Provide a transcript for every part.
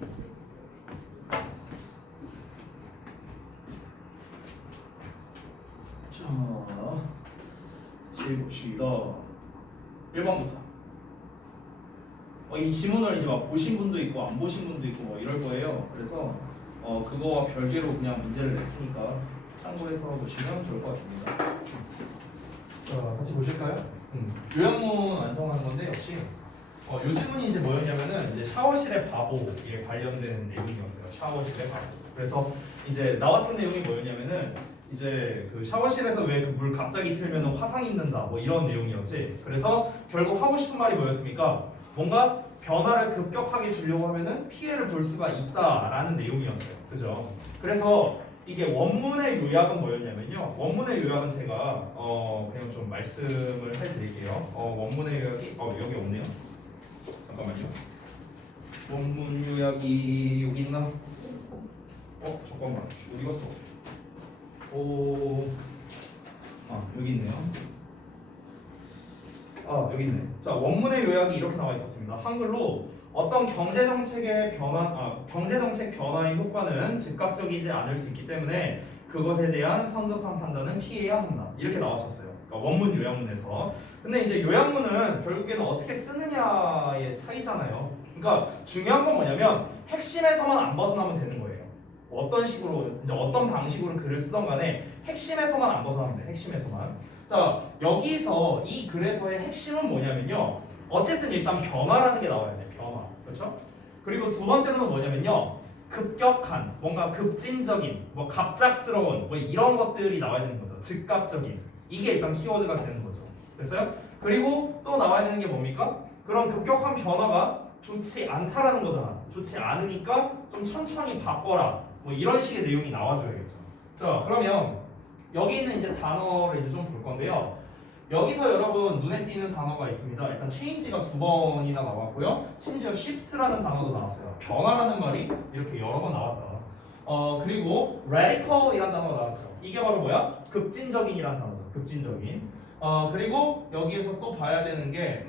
자, 해봅시다. 1번부터. 이 지문을 이제 막 보신 분도 있고 안 보신 분도 있고 뭐 이럴 거예요. 그래서 그거와 별개로 그냥 문제를 냈으니까 참고해서 보시면 좋을 것 같습니다. 자, 같이 보실까요? 요약문 완성하는 건데 역시 요 질문이 이제 뭐였냐면은 이제 샤워실의 바보에 관련된 내용이었어요. 샤워실의 바보. 그래서 이제 나왔던 내용이 뭐였냐면은 이제 그 샤워실에서 왜 그 물 갑자기 틀면은 화상 입는다 뭐 이런 내용이었지. 그래서 결국 하고 싶은 말이 뭐였습니까? 뭔가 변화를 급격하게 주려고 하면은 피해를 볼 수가 있다라는 내용이었어요. 그죠? 그래서 이게 원문의 요약은 뭐였냐면요. 원문의 요약은 제가 그냥 좀 말씀을 해드릴게요. 원문의 요약이 여기 없네요. 잠깐만요. 원문 요약이 여기 있나? 잠깐만. 어디 갔어? 여기 있네요. 여기 있네. 자, 원문의 요약이 이렇게 나와 있었습니다. 한글로 어떤 경제정책 변화의 효과는 즉각적이지 않을 수 있기 때문에 그것에 대한 성급한 판단은 피해야 한다. 이렇게 나왔었어요. 그러니까 원문 요약문에서. 근데 이제 요약문은 결국에는 어떻게 쓰느냐의 차이잖아요. 그러니까 중요한 건 뭐냐면 핵심에서만 안 벗어나면 되는 거예요. 어떤 식으로 이제 어떤 방식으로 글을 쓰던 간에 핵심에서만 안 벗어나면 돼. 핵심에서만. 자, 여기서 이 글에서의 핵심은 뭐냐면요. 어쨌든 일단 변화라는 게 나와야 돼. 변화. 그렇죠? 그리고 두 번째로는 뭐냐면요. 급격한, 뭔가 급진적인, 뭐 갑작스러운 뭐 이런 것들이 나와야 되는 거죠. 즉각적인. 이게 일단 키워드가 되는 거죠. 됐어요? 그리고 또 나와야 되는 게 뭡니까? 그런 급격한 변화가 좋지 않다라는 거잖아. 좋지 않으니까 좀 천천히 바꿔라. 뭐 이런 식의 내용이 나와줘야겠죠. 자, 그러면 여기 있는 이제 단어를 이제 좀 볼 건데요. 여기서 여러분 눈에 띄는 단어가 있습니다. 일단 change가 2번이나 나왔고요. 심지어 shift라는 단어도 나왔어요. 변화라는 말이 이렇게 여러 번 나왔다. 그리고 radical이라는 단어가 나왔죠. 이게 바로 뭐야? 급진적인이라는 단어죠. 급진적인. 그리고 여기에서 또 봐야 되는 게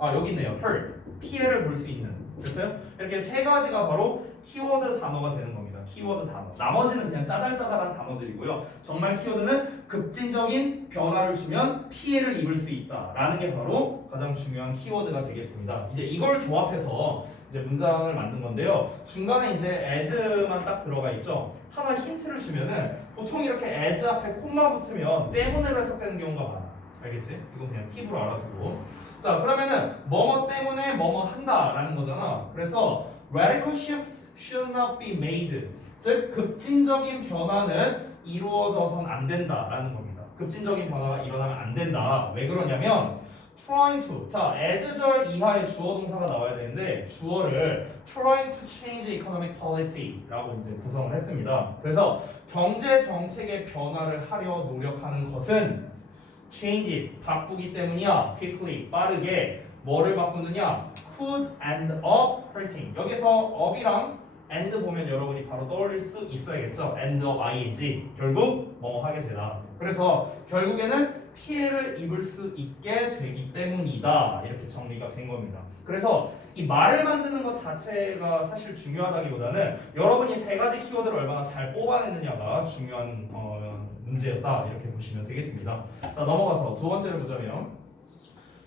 여기 있네요. hurt. 피해를 볼 수 있는. 됐어요? 이렇게 세 가지가 바로 키워드 단어가 되는 겁니다. 키워드 단어. 나머지는 그냥 짜잘짜잘한 단어들이고요. 정말 키워드는 급진적인 변화를 주면 피해를 입을 수 있다라는 게 바로 가장 중요한 키워드가 되겠습니다. 이제 이걸 조합해서 이제 문장을 만든 건데요. 중간에 이제 as만 딱 들어가 있죠. 하나 힌트를 주면은 보통 이렇게 as 앞에 콤마 붙으면 때문에로 해석되는 경우가 많아. 알겠지? 이건 그냥 팁으로 알아두고. 자, 그러면은 뭐뭐 때문에 뭐뭐 한다라는 거잖아. 그래서 radical shifts should not be made. 즉 급진적인 변화는 이루어져선 안 된다라는 겁니다. 급진적인 변화가 일어나면 안 된다. 왜 그러냐면 trying to. 자, as절 이하의 주어 동사가 나와야 되는데 주어를 trying to change economic policy라고 이제 구성을 했습니다. 그래서 경제 정책의 변화를 하려 노력하는 것은 changes 바꾸기 때문이야. quickly 빠르게 뭐를 바꾸느냐? could end up hurting. 여기서 up이랑 and 보면 여러분이 바로 떠올릴 수 있어야겠죠. end up ing 결국 뭐 하게 되다. 그래서 결국에는 피해를 입을 수 있게 되기 때문이다. 이렇게 정리가 된 겁니다. 그래서 이 말을 만드는 것 자체가 사실 중요하다기보다는 여러분이 세 가지 키워드를 얼마나 잘 뽑아내느냐가 중요한 문제였다. 이렇게 보시면 되겠습니다. 자, 넘어가서 두 번째를 보자면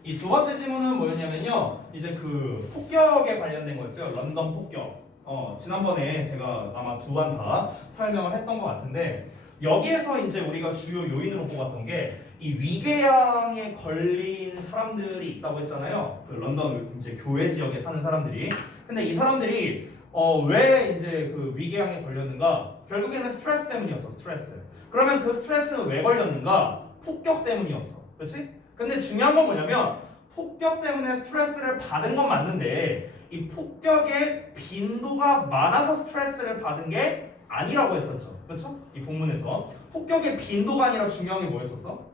이 두 번째 질문은 뭐였냐면요. 이제 그 폭격에 관련된 거였어요. 런던 폭격. 지난번에 제가 아마 두 번 다 설명을 했던 것 같은데 여기에서 이제 우리가 주요 요인으로 뽑았던 게 이 위궤양에 걸린 사람들이 있다고 했잖아요. 그 런던 이제 교외 지역에 사는 사람들이. 근데 이 사람들이 왜 이제 그 위궤양에 걸렸는가? 결국에는 스트레스 때문이었어. 스트레스. 그러면 그 스트레스는 왜 걸렸는가? 폭격 때문이었어. 그렇지? 근데 중요한 건 뭐냐면 폭격 때문에 스트레스를 받은 건 맞는데 이 폭격의 빈도가 많아서 스트레스를 받은 게 아니라고 했었죠. 그렇죠? 이 본문에서 폭격의 빈도가 아니라 중요한 게 뭐였었어?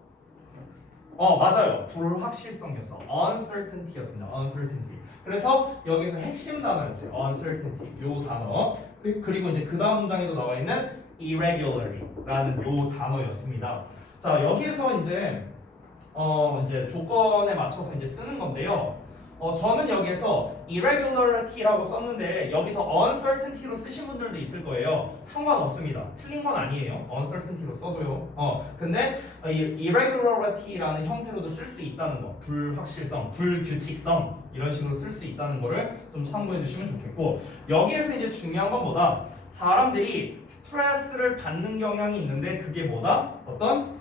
맞아요. 불확실성이었어. uncertainty였습니다. uncertainty. 그래서 여기서 핵심 단어였지. uncertainty. 요 단어. 그리고 이제 그 다음 문장에도 나와 있는 irregularly라는 요 단어였습니다. 자, 여기에서 이제 조건에 맞춰서 이제 쓰는 건데요. 저는 여기에서 irregularity라고 썼는데 여기서 uncertainty로 쓰신 분들도 있을 거예요. 상관없습니다. 틀린 건 아니에요. uncertainty로 써줘요. 근데 irregularity라는 형태로도 쓸 수 있다는 거, 불확실성, 불규칙성 이런 식으로 쓸 수 있다는 거를 좀 참고해 주시면 좋겠고, 여기에서 이제 중요한 건 뭐다? 사람들이 스트레스를 받는 경향이 있는데 그게 뭐다? 어떤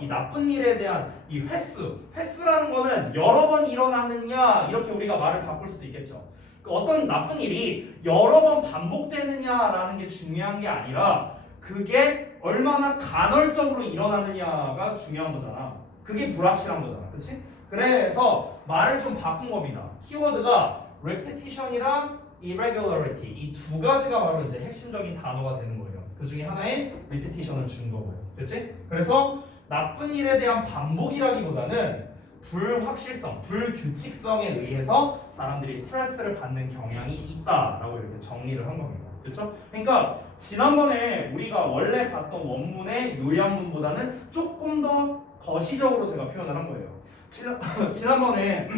이 나쁜 일에 대한 이 횟수라는 거는 여러 번 일어나느냐 이렇게 우리가 말을 바꿀 수도 있겠죠. 그 어떤 나쁜 일이 여러 번 반복되느냐라는 게 중요한 게 아니라 그게 얼마나 간헐적으로 일어나느냐가 중요한 거잖아. 그게 불확실한 거잖아, 그렇지? 그래서 말을 좀 바꾼 겁니다. 키워드가 repetition이랑 irregularity 이 두 가지가 바로 이제 핵심적인 단어가 되는 거예요. 그 중에 하나의 repetition을 준 거고요. 그렇지? 그래서 나쁜 일에 대한 반복이라기보다는 불확실성, 불규칙성에 의해서 사람들이 스트레스를 받는 경향이 있다라고 이렇게 정리를 한 겁니다. 그렇죠? 그러니까 지난번에 우리가 원래 봤던 원문의 요약문보다는 조금 더 거시적으로 제가 표현을 한 거예요. 지난번에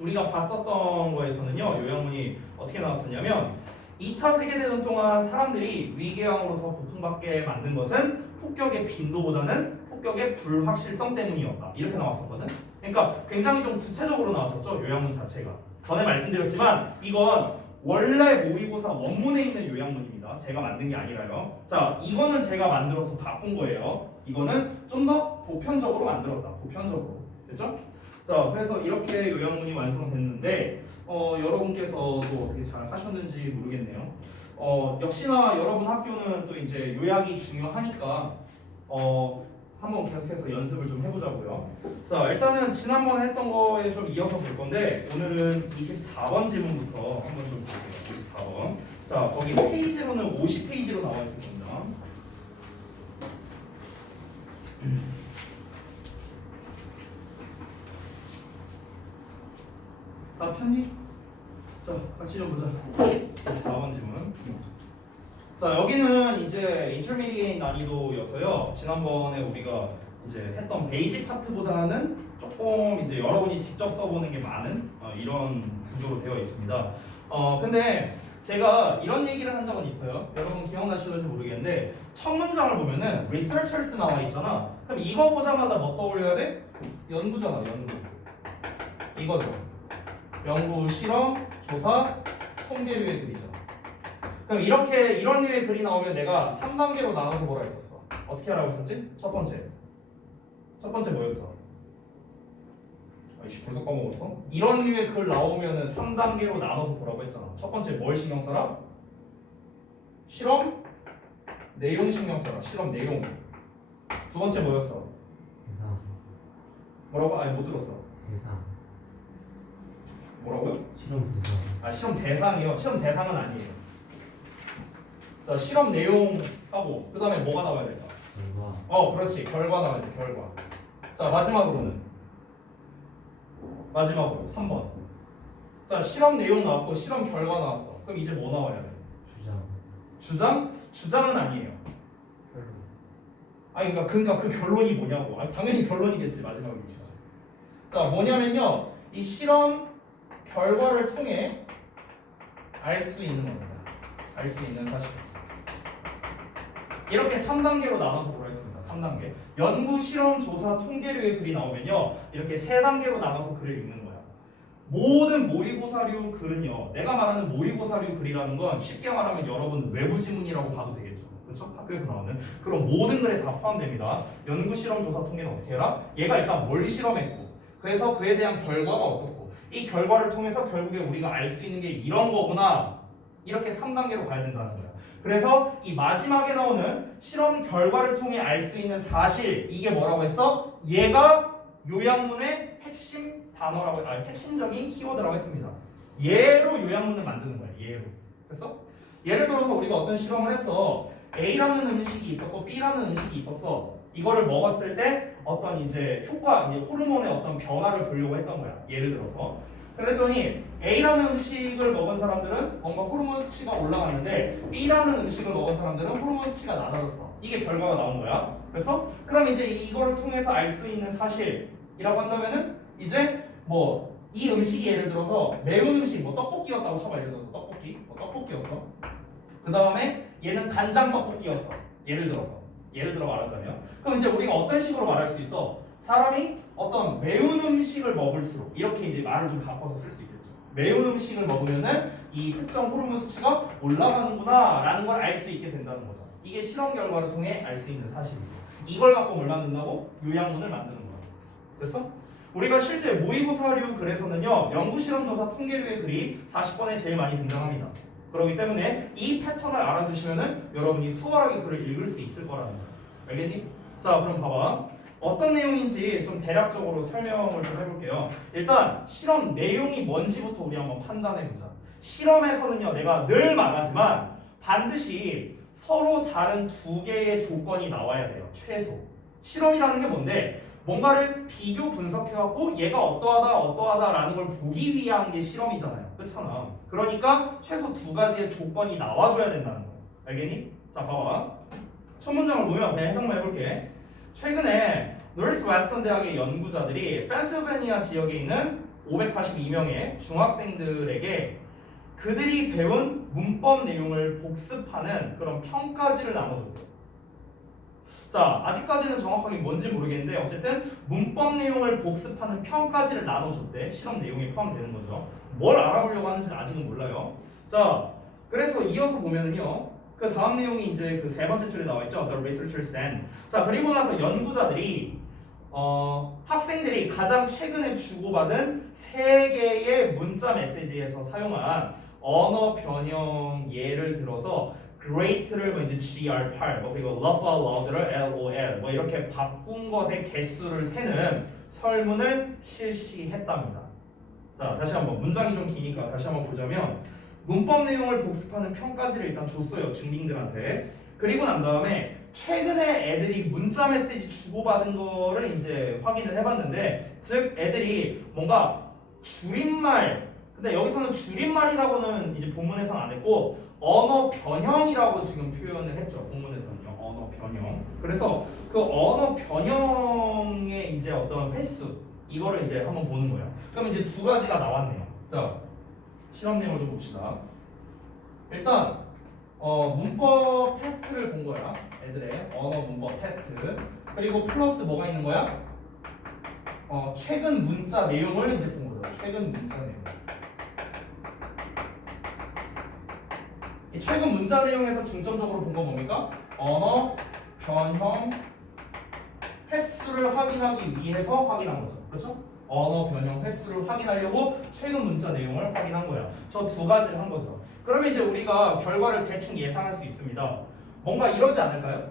우리가 봤었던 거에서는요, 요약문이 어떻게 나왔었냐면 2차 세계대전 동안 사람들이 위궤양으로 더 고통받게 만든 것은 폭격의 빈도보다는 폭격의 불확실성 때문이었다. 이렇게 나왔었거든. 그러니까 굉장히 좀 구체적으로 나왔었죠, 요약문 자체가. 전에 말씀드렸지만 이건 원래 모의고사 원문에 있는 요약문입니다. 제가 만든 게 아니라요. 자, 이거는 제가 만들어서 바꾼 거예요. 이거는 좀 더 보편적으로 만들었다. 보편적으로. 됐죠? 자, 그래서 이렇게 요약문이 완성됐는데 여러분께서도 어떻게 잘 하셨는지 모르겠네요. 역시나 여러분 학교는 또 이제 요약이 중요하니까 한번 계속해서 연습을 좀 해보자고요. 자, 일단은 지난번에 했던 거에 좀 이어서 볼 건데 오늘은 24번 지문부터 한번 좀 볼게요. 24번. 자, 거기 페이지로는 50페이지로 나와 있을 겁니다. 다 폈니? 자, 같이 좀 보자. 4번 질문. 자, 여기는 이제 인터미디에이트 난이도여서요. 지난번에 우리가 이제 했던 베이직 파트보다는 조금 이제 여러분이 직접 써보는 게 많은 이런 구조로 되어 있습니다. 근데 제가 이런 얘기를 한 적은 있어요. 여러분 기억나시는지 모르겠는데 첫 문장을 보면은 researchers 나와 있잖아. 그럼 이거 보자마자 뭐 떠올려야 돼? 연구잖아, 연구. 이거죠. 연구, 실험, 조사, 통계류의 글이죠. 그럼 이렇게 이런 류의 글이 나오면 내가 3단계로 나눠서 뭐라 했었어? 어떻게 하라고 했었지? 첫 번째 뭐였어? 아이씨 벌써 까먹었어? 이런 류의 글 나오면은 3단계로 나눠서 보라고 했잖아. 첫 번째 뭘 신경 써라? 실험, 내용 신경 써라. 실험 내용. 두 번째 뭐였어? 대상. 뭐라고? 아니 못 들었어. 대상. 뭐라고요? 실험 대상. 아, 실험 대상이요. 실험 대상은 아니에요. 자, 실험 내용 하고 그 다음에 뭐가 나와야 될까? 결과. 그렇지. 결과 나와야지. 결과. 자, 마지막으로 3번. 자, 실험 내용 나왔고 실험 결과 나왔어. 그럼 이제 뭐 나와야 돼? 주장. 주장은 아니에요. 아니 그러니까 그 결론이 뭐냐고. 아니 당연히 결론이겠지. 마지막에 주장. 자, 뭐냐면요. 이 실험 결과를 통해 알 수 있는 겁니다. 알 수 있는 사실. 이렇게 3단계로 나눠서 보라 했습니다. 3단계. 연구, 실험, 조사, 통계류의 글이 나오면요. 이렇게 3단계로 나눠서 글을 읽는 거야. 모든 모의고사류 글은요. 내가 말하는 모의고사류 글이라는 건 쉽게 말하면 여러분 외부 지문이라고 봐도 되겠죠. 그렇죠? 학교에서 나오는 그런 모든 글에 다 포함됩니다. 연구, 실험, 조사, 통계는 어떻게 해라? 얘가 일단 뭘 실험했고 그래서 그에 대한 결과가 어떻고 이 결과를 통해서 결국에 우리가 알 수 있는 게 이런 거구나. 이렇게 3단계로 가야 된다는 거야. 그래서 이 마지막에 나오는 실험 결과를 통해 알 수 있는 사실 이게 뭐라고 했어? 얘가 요약문의 핵심 단어라고 핵심적인 키워드라고 했습니다. 얘로 요약문을 만드는 거야. 얘로. 그래서 예를 들어서 우리가 어떤 실험을 했어. A라는 음식이 있었고 B라는 음식이 있었어. 이거를 먹었을 때 어떤 이제 효과, 이제 호르몬의 어떤 변화를 보려고 했던 거야. 예를 들어서. 그랬더니 A라는 음식을 먹은 사람들은 뭔가 호르몬 수치가 올라갔는데 B라는 음식을 먹은 사람들은 호르몬 수치가 낮아졌어. 이게 결과가 나온 거야. 그래서 그럼 이제 이거를 통해서 알 수 있는 사실이라고 한다면은 이제 뭐 이 음식이 예를 들어서 매운 음식 뭐 떡볶이였다고 쳐봐. 예를 들어서 떡볶이 뭐 떡볶이였어. 그 다음에 얘는 간장 떡볶이였어. 예를 들어 말하자면 그럼 이제 우리가 어떤 식으로 말할 수 있어? 사람이 어떤 매운 음식을 먹을수록 이렇게 이제 말을 좀 바꿔서 쓸 수 있겠죠. 매운 음식을 먹으면은 이 특정 호르몬 수치가 올라가는구나 라는 걸 알 수 있게 된다는 거죠. 이게 실험 결과를 통해 알 수 있는 사실이고 이걸 갖고 뭘 만든다고? 요양문을 만드는 거야. 됐어? 우리가 실제 모의고사류 글에서는요 연구 실험 조사 통계류의 글이 40번에 제일 많이 등장합니다. 그렇기 때문에 이 패턴을 알아두시면은 여러분이 수월하게 글을 읽을 수 있을 거라는 거야. 알겠니? 자 그럼 봐봐. 어떤 내용인지 좀 대략적으로 설명을 좀 해볼게요. 일단 실험 내용이 뭔지부터 우리 한번 판단해보자. 실험에서는요 내가 늘 말하지만 반드시 서로 다른 두 개의 조건이 나와야 돼요. 최소. 실험이라는 게 뭔데? 뭔가를 비교 분석해갖고 얘가 어떠하다라는 걸 보기 위한 게 실험이잖아요. 그렇잖아. 그러니까 최소 두 가지의 조건이 나와줘야 된다는 거. 알겠니? 자 봐봐. 첫 문장을 보면 그냥 해석만 해볼게. 최근에 노스웨스턴 대학의 연구자들이 펜실베니아 지역에 있는 542명의 중학생들에게 그들이 배운 문법 내용을 복습하는 그런 평가지를 나눠줬대요. 자, 아직까지는 정확하게 뭔지 모르겠는데 어쨌든 문법 내용을 복습하는 평가지를 나눠줬대. 실험 내용에 포함되는 거죠. 뭘 알아보려고 하는지는 아직은 몰라요. 자, 그래서 이어서 보면은요. 그 다음 내용이 이제 그 세 번째 줄에 나와 있죠. The researchers then. 자, 그리고 나서 연구자들이 학생들이 가장 최근에 주고받은 세 개의 문자 메시지에서 사용한 언어 변형 예를 들어서 great를 뭐 이제 gr8 뭐 그리고 laugh loud를 lol 뭐 이렇게 바꾼 것의 개수를 세는 설문을 실시했답니다. 자, 다시 한번 문장이 좀 기니까 다시 한번 보자면 문법 내용을 복습하는 평가지를 일단 줬어요. 중딩들한테. 그리고 난 다음에 최근에 애들이 문자 메시지 주고받은 거를 이제 확인을 해봤는데 즉 애들이 뭔가 줄임말 근데 여기서는 줄임말이라고는 이제 본문에서는 안 했고 언어 변형이라고 지금 표현을 했죠. 본문에서는요. 언어 변형. 그래서 그 언어 변형의 이제 어떤 횟수 이거를 이제 한번 보는 거예요. 그럼 이제 두 가지가 나왔네요. 자, 실험 내용을 좀 봅시다. 일단 문법 테스트를 본 거야. 애들의 언어 문법 테스트. 그리고 플러스 뭐가 있는 거야? 최근 문자 내용을 이제 본 거죠. 최근 문자 내용. 이 최근 문자 내용에서 중점적으로 본 건 뭡니까? 언어 변형 횟수를 확인하기 위해서 확인한 거죠. 그렇죠? 언어 변형 횟수를 확인하려고 최근 문자 내용을 확인한 거야. 저 두 가지를 한 거죠. 그러면 이제 우리가 결과를 대충 예상할 수 있습니다. 뭔가 이러지 않을까요?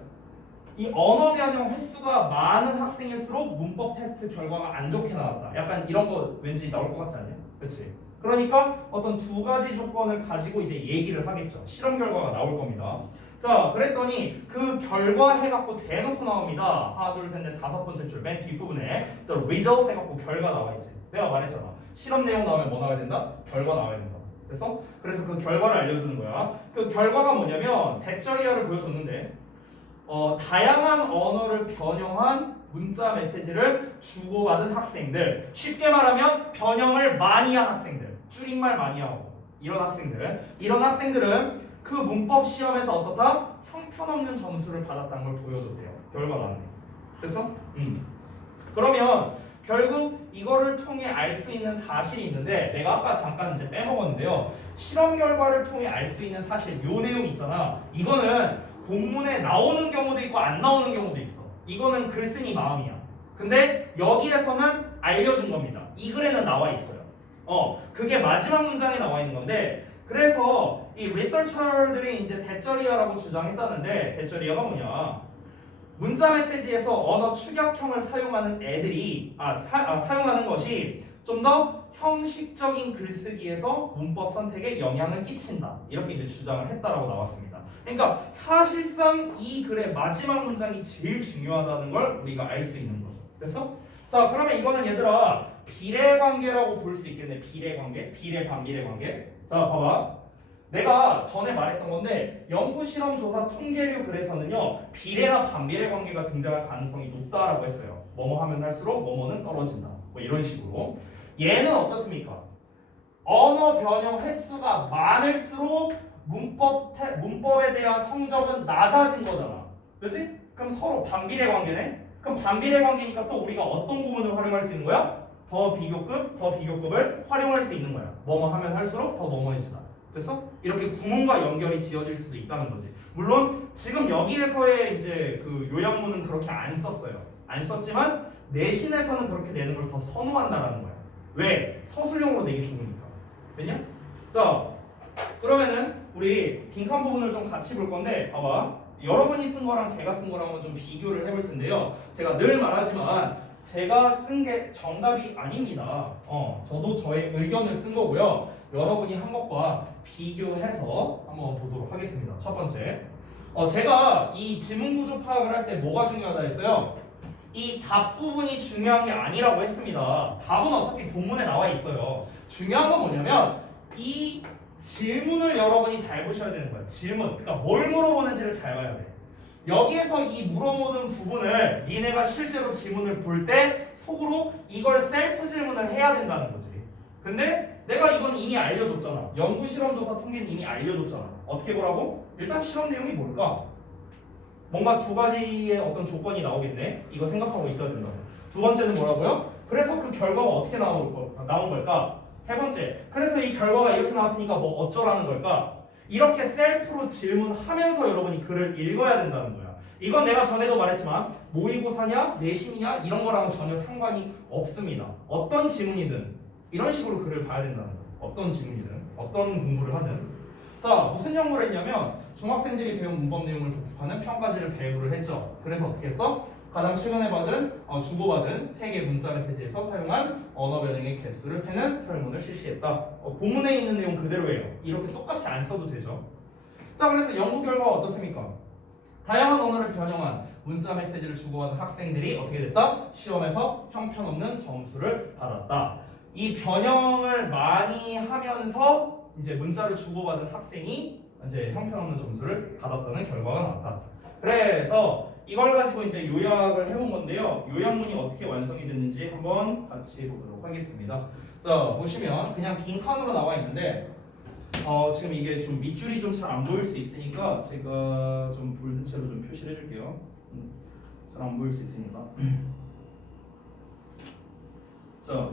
이 언어 변형 횟수가 많은 학생일수록 문법 테스트 결과가 안 좋게 나왔다. 약간 이런 거 왠지 나올 것 같지 않냐? 그렇지? 그러니까 어떤 두 가지 조건을 가지고 이제 얘기를 하겠죠. 실험 결과가 나올 겁니다. 자, 그랬더니 그 결과 해갖고 대놓고 나옵니다. 하나, 둘, 셋, 넷, 다섯 번째 줄 맨 뒷부분에 The results 해갖고 결과 나와 있지. 내가 말했잖아. 실험 내용 나오면 뭐 나와야 된다? 결과 나와야 된다. 됐어? 그래서 그 결과를 알려주는 거야. 그 결과가 뭐냐면 대절이어를 보여줬는데 다양한 언어를 변형한 문자 메시지를 주고받은 학생들, 쉽게 말하면 변형을 많이 한 학생들, 줄임말 많이 하고 이런 학생들은 그 문법 시험에서 어떻다? 형편없는 점수를 받았다는 걸 보여줬대요. 결과 나왔네. 됐어? 그러면 결국 이거를 통해 알 수 있는 사실이 있는데 내가 아까 잠깐 이제 빼먹었는데요. 실험 결과를 통해 알 수 있는 사실 요 내용 있잖아. 이거는 본문에 나오는 경우도 있고 안 나오는 경우도 있어. 이거는 글쓴이 마음이야. 근데 여기에서는 알려준 겁니다. 이 글에는 나와 있어요. 그게 마지막 문장에 나와 있는 건데 그래서 이 리서처들이 이제 대절이야라고 주장했다는데 대절이야가 뭐냐? 문자 메시지에서 언어 축약형을 사용하는 애들이 사용하는 것이 좀 더 형식적인 글쓰기에서 문법 선택에 영향을 끼친다. 이렇게 이제 주장을 했다라고 나왔습니다. 그러니까 사실상 이 글의 마지막 문장이 제일 중요하다는 걸 우리가 알 수 있는 거죠. 됐어? 자, 그러면 이거는 얘들아 비례관계라고 볼 수 있겠네. 비례관계, 비례 반비례 관계. 자, 봐봐. 내가 전에 말했던 건데 연구 실험 조사 통계류 글에서는요 비례나 반비례 관계가 등장할 가능성이 높다라고 했어요. 뭐뭐 하면 할수록 뭐뭐는 떨어진다. 뭐 이런 식으로. 얘는 어떻습니까? 언어 변형 횟수가 많을수록 문법에 대한 성적은 낮아진 거잖아. 그렇지? 그럼 서로 반비례 관계네. 그럼 반비례 관계니까 또 우리가 어떤 부분을 활용할 수 있는 거야? 더 비교급을 활용할 수 있는 거야. 뭐뭐 하면 할수록 더 뭐뭐해지다. 됐어? 이렇게 구문과 연결이 지어질 수도 있다는 거지. 물론 지금 여기에서의 이제 그 요약문은 그렇게 안 썼어요. 안 썼지만 내신에서는 그렇게 내는 걸 더 선호한다라는 거야. 왜? 서술형으로 내기 좋으니까. 됐냐? 자, 그러면은 우리 빈칸 부분을 좀 같이 볼 건데 봐봐. 여러분이 쓴 거랑 제가 쓴 거랑 한번 좀 비교를 해볼 텐데요. 제가 늘 말하지만 제가 쓴 게 정답이 아닙니다. 저도 저의 의견을 쓴 거고요. 여러분이 한 것과 비교해서 한번 보도록 하겠습니다. 첫 번째, 제가 이 지문 구조 파악을 할 때 뭐가 중요하다 했어요? 이 답 부분이 중요한 게 아니라고 했습니다. 답은 어차피 본문에 나와 있어요. 중요한 건 뭐냐면 이 질문을 여러분이 잘 보셔야 되는 거예요. 질문, 그러니까 뭘 물어보는지를 잘 봐야 돼. 여기에서 이 물어보는 부분을 니네가 실제로 질문을 볼 때 속으로 이걸 셀프 질문을 해야 된다는 거지. 근데 내가 이건 이미 알려줬잖아. 연구 실험조사 통계는 이미 알려줬잖아. 어떻게 보라고? 일단 실험 내용이 뭘까? 뭔가 두 가지의 어떤 조건이 나오겠네. 이거 생각하고 있어야 된다고. 두 번째는 뭐라고요? 그래서 그 결과가 어떻게 나온 걸까? 세 번째, 그래서 이 결과가 이렇게 나왔으니까 뭐 어쩌라는 걸까? 이렇게 셀프로 질문하면서 여러분이 글을 읽어야 된다는 거야. 이건 내가 전에도 말했지만 모의고사냐 내신이냐 이런 거랑은 전혀 상관이 없습니다. 어떤 지문이든 이런 식으로 글을 봐야 된다는 거야. 어떤 지문이든 어떤 공부를 하든. 자, 무슨 연구를 했냐면 중학생들이 배운 문법 내용을 복습하는 평가지를 배부를 했죠. 그래서 어떻게 했어? 가장 최근에 주고받은 3개 문자 메시지에서 사용한 언어 변형의 개수를 세는 설문을 실시했다. 본문에 있는 내용 그대로예요. 이렇게 똑같이 안 써도 되죠. 자, 그래서 연구 결과가 어떻습니까? 다양한 언어를 변형한 문자 메시지를 주고받은 학생들이 어떻게 됐다? 시험에서 형편없는 점수를 받았다. 이 변형을 많이 하면서 이제 문자를 주고받은 학생이 이제 형편없는 점수를 받았다는 결과가 나왔다. 그래서 이걸 가지고 이제 요약을 해본 건데요. 요약문이 어떻게 완성이 됐는지 한번 같이 보도록 하겠습니다. 자, 보시면 그냥 빈칸으로 나와 있는데 지금 이게 좀 밑줄이 좀 잘 안 보일 수 있으니까 제가 좀 볼든 채로 좀 표시를 해줄게요. 잘 안 보일 수 있으니까. 자,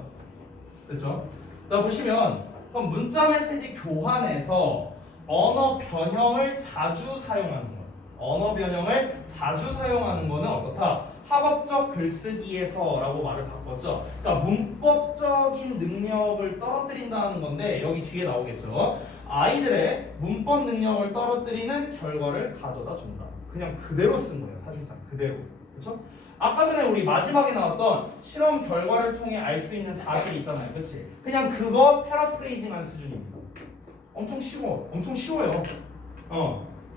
됐죠? 자, 보시면 그럼 문자 메시지 교환에서 언어 변형을 자주 사용하는 거. 언어 변형을 자주 사용하는 거는 어떻다? 학업적 글쓰기에서라고 말을 바꿨죠. 그러니까 문법적인 능력을 떨어뜨린다는 건데 여기 뒤에 나오겠죠. 아이들의 문법 능력을 떨어뜨리는 결과를 가져다 준다. 그냥 그대로 쓴 거예요. 사실상 그대로. 그렇죠? 아까 전에 우리 마지막에 나왔던 실험 결과를 통해 알 수 있는 사실 있잖아요. 그렇지? 그냥 그거 패러프레이징한 수준입니다. 엄청 쉬워요.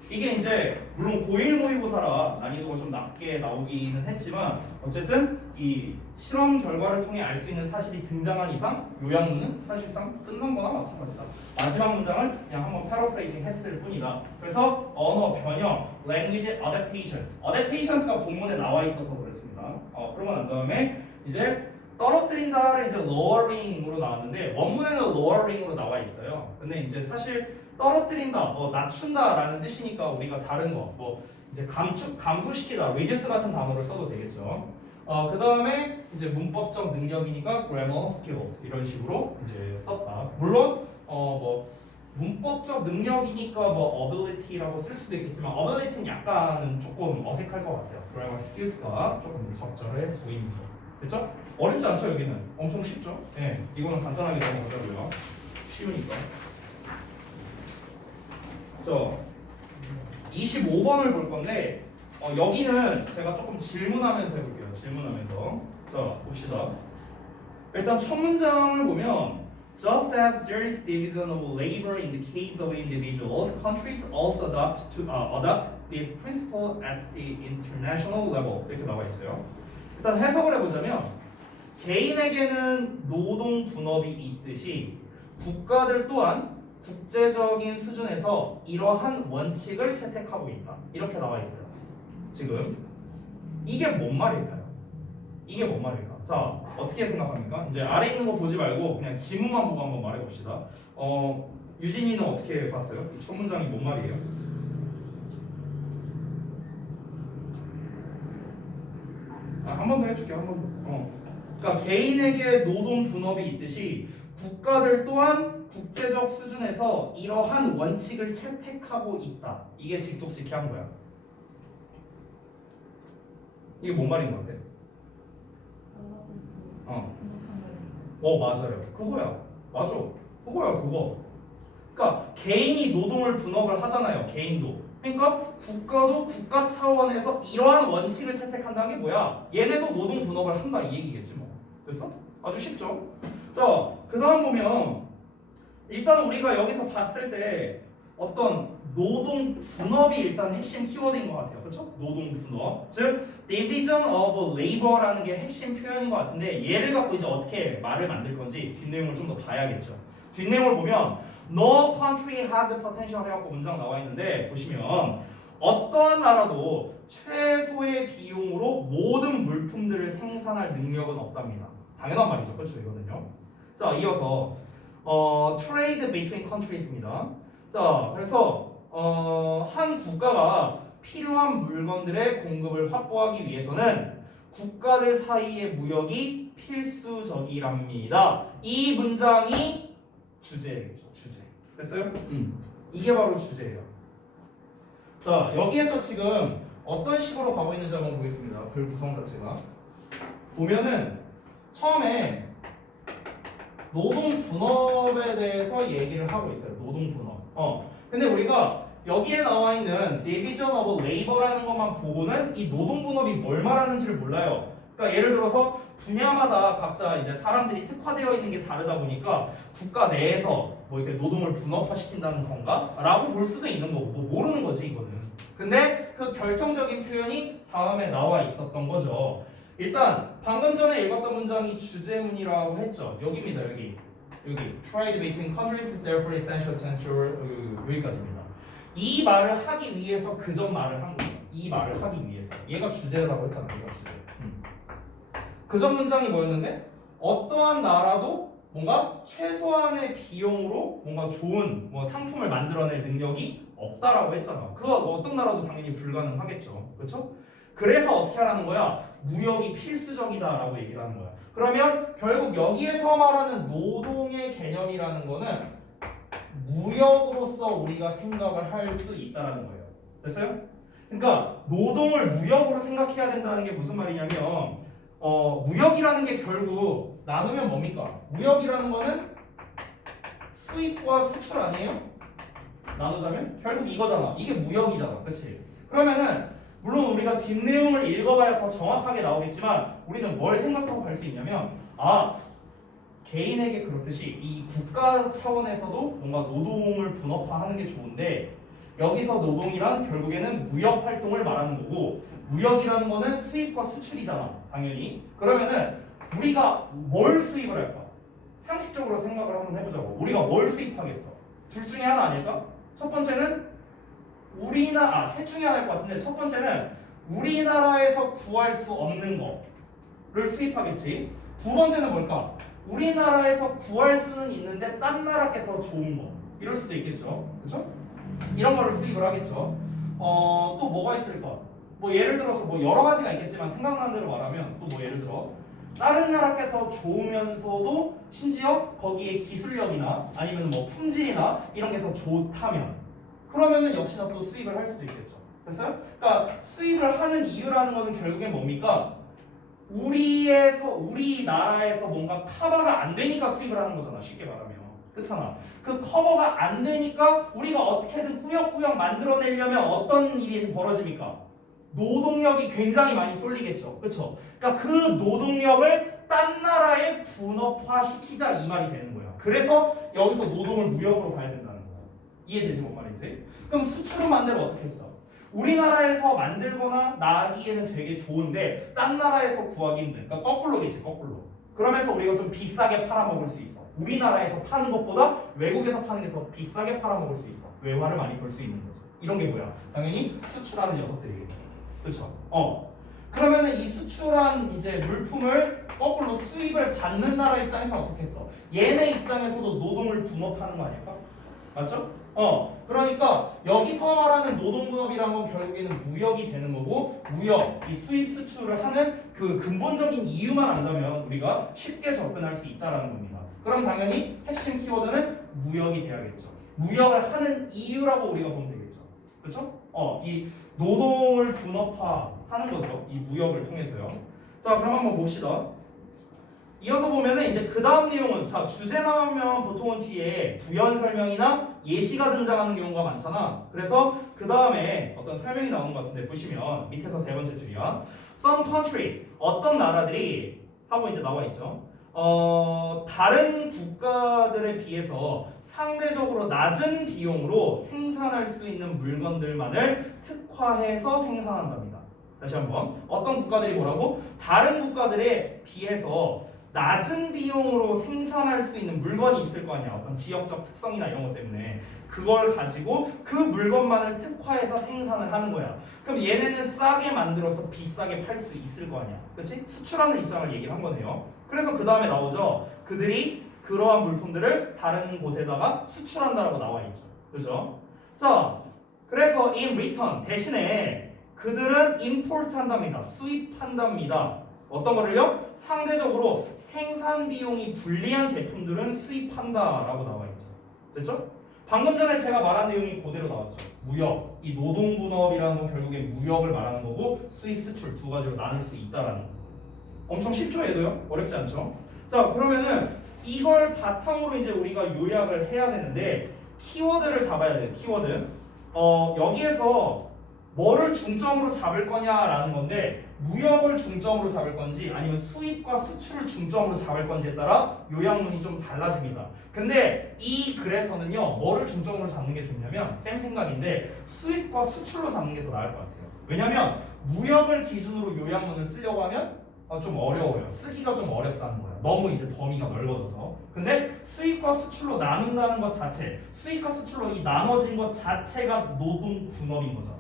이게 이제 물론 고1 모의고사라 난이도가 좀 낮게 나오기는 했지만 어쨌든 이 실험 결과를 통해 알 수 있는 사실이 등장한 이상 요약문은 사실상 끝난 거나 마찬가지다. 마지막 문장을 그냥 한번 패러프레이징 했을 뿐이다. 그래서 언어 변형, language adaptations가 본문에 나와 있어서 그렇습니다. 그러고 난 다음에 이제 떨어뜨린다를 이제 lowering으로 나왔는데 원문에는 lowering으로 나와 있어요. 근데 이제 사실 떨어뜨린다, 낮춘다라는 뜻이니까 우리가 다른 거, 이제 감소시키다, reduce 같은 단어를 써도 되겠죠. 그 다음에 이제 문법적 능력이니까 grammar skills 이런 식으로 이제 썼다. 물론 문법적 능력이니까 ability라고 쓸 수도 있겠지만 ability는 약간은 조금 어색할 것 같아요. grammar skills가 조금 적절해 보입니다. 됐죠? 어렵지 않죠 여기는? 엄청 쉽죠? 네, 이거는 간단하게 넘어가자고요. 쉬우니까. 자, 25번을 볼 건데 여기는 제가 조금 질문하면서 해볼게요. 질문하면서. 자, 봅시다. 일단 첫 문장을 보면 Just as there is division of labor in the case of individuals, countries also adopt this principle at the international level. 이렇게 나와 있어요. 일단 해석을 해보자면 개인에게는 노동 분업이 있듯이 국가들 또한 국제적인 수준에서 이러한 원칙을 채택하고 있다. 이렇게 나와 있어요. 지금 이게 뭔 말일까요? 이게 뭔 말일까? 자, 어떻게 생각합니까? 이제 아래 있는 거 보지 말고 그냥 지문만 보고 한번 말해봅시다. 유진이는 어떻게 봤어요? 이 첫 문장이 뭔 말이에요? 한 번 더 해줄게, 한 번 더. 그러니까 개인에게 노동 분업이 있듯이 국가들 또한 국제적 수준에서 이러한 원칙을 채택하고 있다. 이게 직독직해한 거야. 이게 뭔 말인 것 같아? 맞아요. 그거야. 맞아. 그거야, 그거. 그러니까 개인이 노동을 분업을 하잖아요. 개인도. 그러니까 국가도 국가 차원에서 이러한 원칙을 채택한다는 게 뭐야? 얘네도 노동 분업을 한다 이 얘기겠지 뭐. 됐어? 아주 쉽죠? 자, 그 다음 보면 일단 우리가 여기서 봤을 때 어떤 노동 분업이 일단 핵심 키워드인 것 같아요. 그렇죠? 노동 분업. 즉 division of labor라는 게 핵심 표현인 것 같은데 얘를 갖고 이제 어떻게 말을 만들 건지 뒷내용을 좀 더 봐야겠죠. 뒷내용을 보면 no country has the potential 해갖고 문장 나와 있는데 보시면 어떠한 나라도 최소의 비용으로 모든 물품들을 생산할 능력은 없답니다. 당연한 말이죠. 그렇죠? 이거는요. 자, 이어서 trade between countries입니다. 자, 그래서 한 국가가 필요한 물건들의 공급을 확보하기 위해서는 국가들 사이의 무역이 필수적이랍니다. 이 문장이 주제겠죠. 주제. 됐어요? 이게 바로 주제예요. 자, 여기에서 지금 어떤 식으로 가고 있는지 한번 보겠습니다. 글 구성 자체가 보면은 처음에 노동 분업에 대해서 얘기를 하고 있어요. 노동 분업. 근데 우리가 여기에 나와 있는 division of labor라는 것만 보고는 이 노동 분업이 뭘 말하는지를 몰라요. 그러니까 예를 들어서 분야마다 각자 이제 사람들이 특화되어 있는 게 다르다 보니까 국가 내에서 뭐 이렇게 노동을 분업화시킨다는 건가? 라고 볼 수도 있는 거고 뭐 모르는 거지 이거는. 근데 그 결정적인 표현이 다음에 나와 있었던 거죠. 일단 방금 전에 읽었던 문장이 주제문이라고 했죠. 여기입니다. 여기 Trade between countries is therefore essential to ensure 여기까지입니다. 이 말을 하기 위해서 그 전 말을 한 거예요. 이 말을 하기 위해서. 얘가 주제라고 했잖아. 얘가 주제. 그 전 문장이 뭐였는데 어떠한 나라도 뭔가 최소한의 비용으로 뭔가 좋은 뭐 상품을 만들어낼 능력이 없다라고 했잖아. 그거 어떤 나라도 당연히 불가능하겠죠. 그렇죠? 그래서 어떻게 하라는 거야? 무역이 필수적이다라고 얘기를 하는 거야. 그러면 결국 여기에서 말하는 노동의 개념이라는 거는 무역으로서 우리가 생각을 할 수 있다라는 거예요. 됐어요? 그러니까 노동을 무역으로 생각해야 된다는 게 무슨 말이냐면 무역이라는 게 결국 나누면 뭡니까? 무역이라는 거는 수입과 수출 아니에요? 나누자면 결국 이거잖아. 이게 무역이잖아. 그렇지? 그러면은 물론 우리가 뒷내용을 읽어봐야 더 정확하게 나오겠지만 우리는 뭘 생각하고 갈 수 있냐면 개인에게 그렇듯이 이 국가 차원에서도 뭔가 노동을 분업화하는 게 좋은데 여기서 노동이란 결국에는 무역 활동을 말하는 거고 무역이라는 거는 수입과 수출이잖아. 당연히. 그러면은 우리가 뭘 수입을 할까? 상식적으로 생각을 한번 해보자고. 우리가 뭘 수입하겠어? 둘 중에 하나 아닐까? 첫 번째는 셋 중에 하나일 것 같은데 첫 번째는 우리나라에서 구할 수 없는 거를 수입하겠지. 두 번째는 뭘까? 우리나라에서 구할 수는 있는데 딴 나라 게 더 좋은 거 이럴 수도 있겠죠. 그렇죠? 이런 거를 수입을 하겠죠. 또 뭐가 있을까? 뭐 예를 들어서 뭐 여러 가지가 있겠지만 생각나는 대로 말하면 또 뭐 예를 들어 다른 나라 게 더 좋으면서도 심지어 거기에 기술력이나 아니면 뭐 품질이나 이런 게 더 좋다면 그러면은 역시나 또 수입을 할 수도 있겠죠. 됐어요? 그러니까 수입을 하는 이유라는 거는 결국엔 뭡니까? 우리나라에서 뭔가 커버가 안 되니까 수입을 하는 거잖아. 쉽게 말하면. 그렇잖아. 그 커버가 안 되니까 우리가 어떻게든 꾸역꾸역 만들어내려면 어떤 일이 벌어집니까? 노동력이 굉장히 많이 쏠리겠죠. 그렇죠? 그러니까 그 노동력을 딴 나라에 분업화시키자 이 말이 되는 거야. 그래서 여기서 노동을 무역으로 봐야 된다는 거야. 이해되지 뭔 말인지? 그럼 수출을 만들면 어떻게 했어? 우리나라에서 만들거나 나기에는 되게 좋은데 딴 나라에서 구하기 힘든. 그러니까 거꾸로겠지, 거꾸로. 그러면서 우리가 좀 비싸게 팔아먹을 수 있어. 우리나라에서 파는 것보다 외국에서 파는 게 더 비싸게 팔아먹을 수 있어. 외화를 많이 벌 수 있는 거지. 이런 게 뭐야? 당연히 수출하는 녀석들이겠죠. 그렇죠? 그러면은 이 수출한 이제 물품을 거꾸로 수입을 받는 나라 입장에서 어떻게 했어? 얘네 입장에서도 노동을 분업하는 거 아닐까? 맞죠? 그러니까 여기서 말하는 노동분업이란 건 결국에는 무역이 되는 거고, 무역, 이 수입 수출을 하는 그 근본적인 이유만 안다면 우리가 쉽게 접근할 수 있다라는 겁니다. 그럼 당연히 핵심 키워드는 무역이 돼야겠죠. 무역을 하는 이유라고 우리가 보면 되겠죠. 그렇죠? 이 노동을 분업화하는 거죠. 이 무역을 통해서요. 자, 그럼 한번 봅시다. 이어서 보면은 이제 그 다음 내용은, 자, 주제 나오면 보통은 뒤에 부연 설명이나 예시가 등장하는 경우가 많잖아. 그래서 그 다음에 어떤 설명이 나오는 것 같은데 보시면 밑에서 세 번째 줄이야. Some countries, 어떤 나라들이 하고 이제 나와 있죠. 다른 국가들에 비해서 상대적으로 낮은 비용으로 생산할 수 있는 물건들만을 특화해서 생산한답니다. 다시 한번, 어떤 국가들이 뭐라고? 다른 국가들에 비해서 낮은 비용으로 생산할 수 있는 물건이 있을 거 아니야. 어떤 지역적 특성이나 이런 것 때문에 그걸 가지고 그 물건만을 특화해서 생산을 하는 거야. 그럼 얘네는 싸게 만들어서 비싸게 팔 수 있을 거 아니야. 그렇지? 수출하는 입장을 얘기를 한 거네요. 그래서 그 다음에 나오죠. 그들이 그러한 물품들을 다른 곳에다가 수출한다라고 나와 있죠. 그죠? 자, 그래서 in return 대신에 그들은 import 한답니다. 수입한답니다. 어떤 거를요? 상대적으로 생산 비용이 불리한 제품들은 수입한다라고 나와 있죠. 됐죠? 방금 전에 제가 말한 내용이 그대로 나왔죠. 무역, 이 노동분업이라는 건 결국에 무역을 말하는 거고 수입, 수출 두 가지로 나눌 수 있다라는 거. 엄청 쉽죠, 얘도요? 어렵지 않죠? 자, 그러면은 이걸 바탕으로 이제 우리가 요약을 해야 되는데 키워드를 잡아야 돼요. 키워드. 여기에서 뭐를 중점으로 잡을 거냐라는 건데 무역을 중점으로 잡을 건지 아니면 수입과 수출을 중점으로 잡을 건지에 따라 요약문이 좀 달라집니다. 근데 이 글에서는요, 뭐를 중점으로 잡는 게 좋냐면 쌤 생각인데 수입과 수출로 잡는 게 더 나을 것 같아요. 왜냐면 무역을 기준으로 요약문을 쓰려고 하면 좀 어려워요. 쓰기가 좀 어렵다는 거야. 너무 이제 범위가 넓어져서. 근데 수입과 수출로 나눈다는 것 자체, 수입과 수출로 이 나눠진 것 자체가 노동 분업인 거잖아.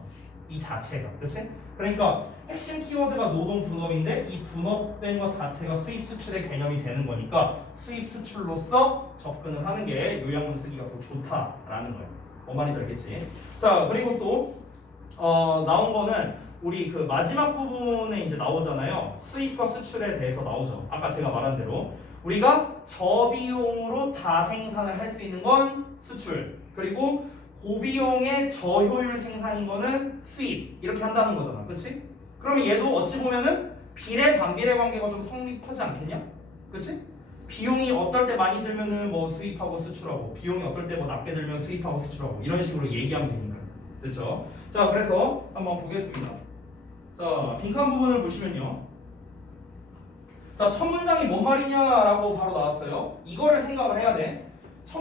이 자체가, 그렇지? 그러니까 핵심 키워드가 노동 분업인데 이 분업된 것 자체가 수입 수출의 개념이 되는 거니까 수입 수출로서 접근을 하는 게 요약문 쓰기가 더 좋다라는 거예요. 뭔 말인지 알겠지? 자, 그리고 또 나온 거는 우리 그 마지막 부분에 이제 나오잖아요. 수입과 수출에 대해서 나오죠. 아까 제가 말한 대로 우리가 저비용으로 다 생산을 할 수 있는 건 수출, 그리고 고비용의 저효율 생산인 거는 수입, 이렇게 한다는 거잖아. 그치? 그러면 얘도 어찌 보면은 비례 반비례 관계가 좀 성립하지 않겠냐? 그치? 비용이 어떨 때 많이 들면은 뭐 수입하고 수출하고, 비용이 어떨 때 뭐 낮게 들면 수입하고 수출하고, 이런 식으로 얘기하면 되니까. 됐죠? 자, 그래서 한번 보겠습니다. 자, 빈칸 부분을 보시면요. 자, 첫 문장이 뭔 말이냐라고 바로 나왔어요. 이거를 생각을 해야 돼. 첫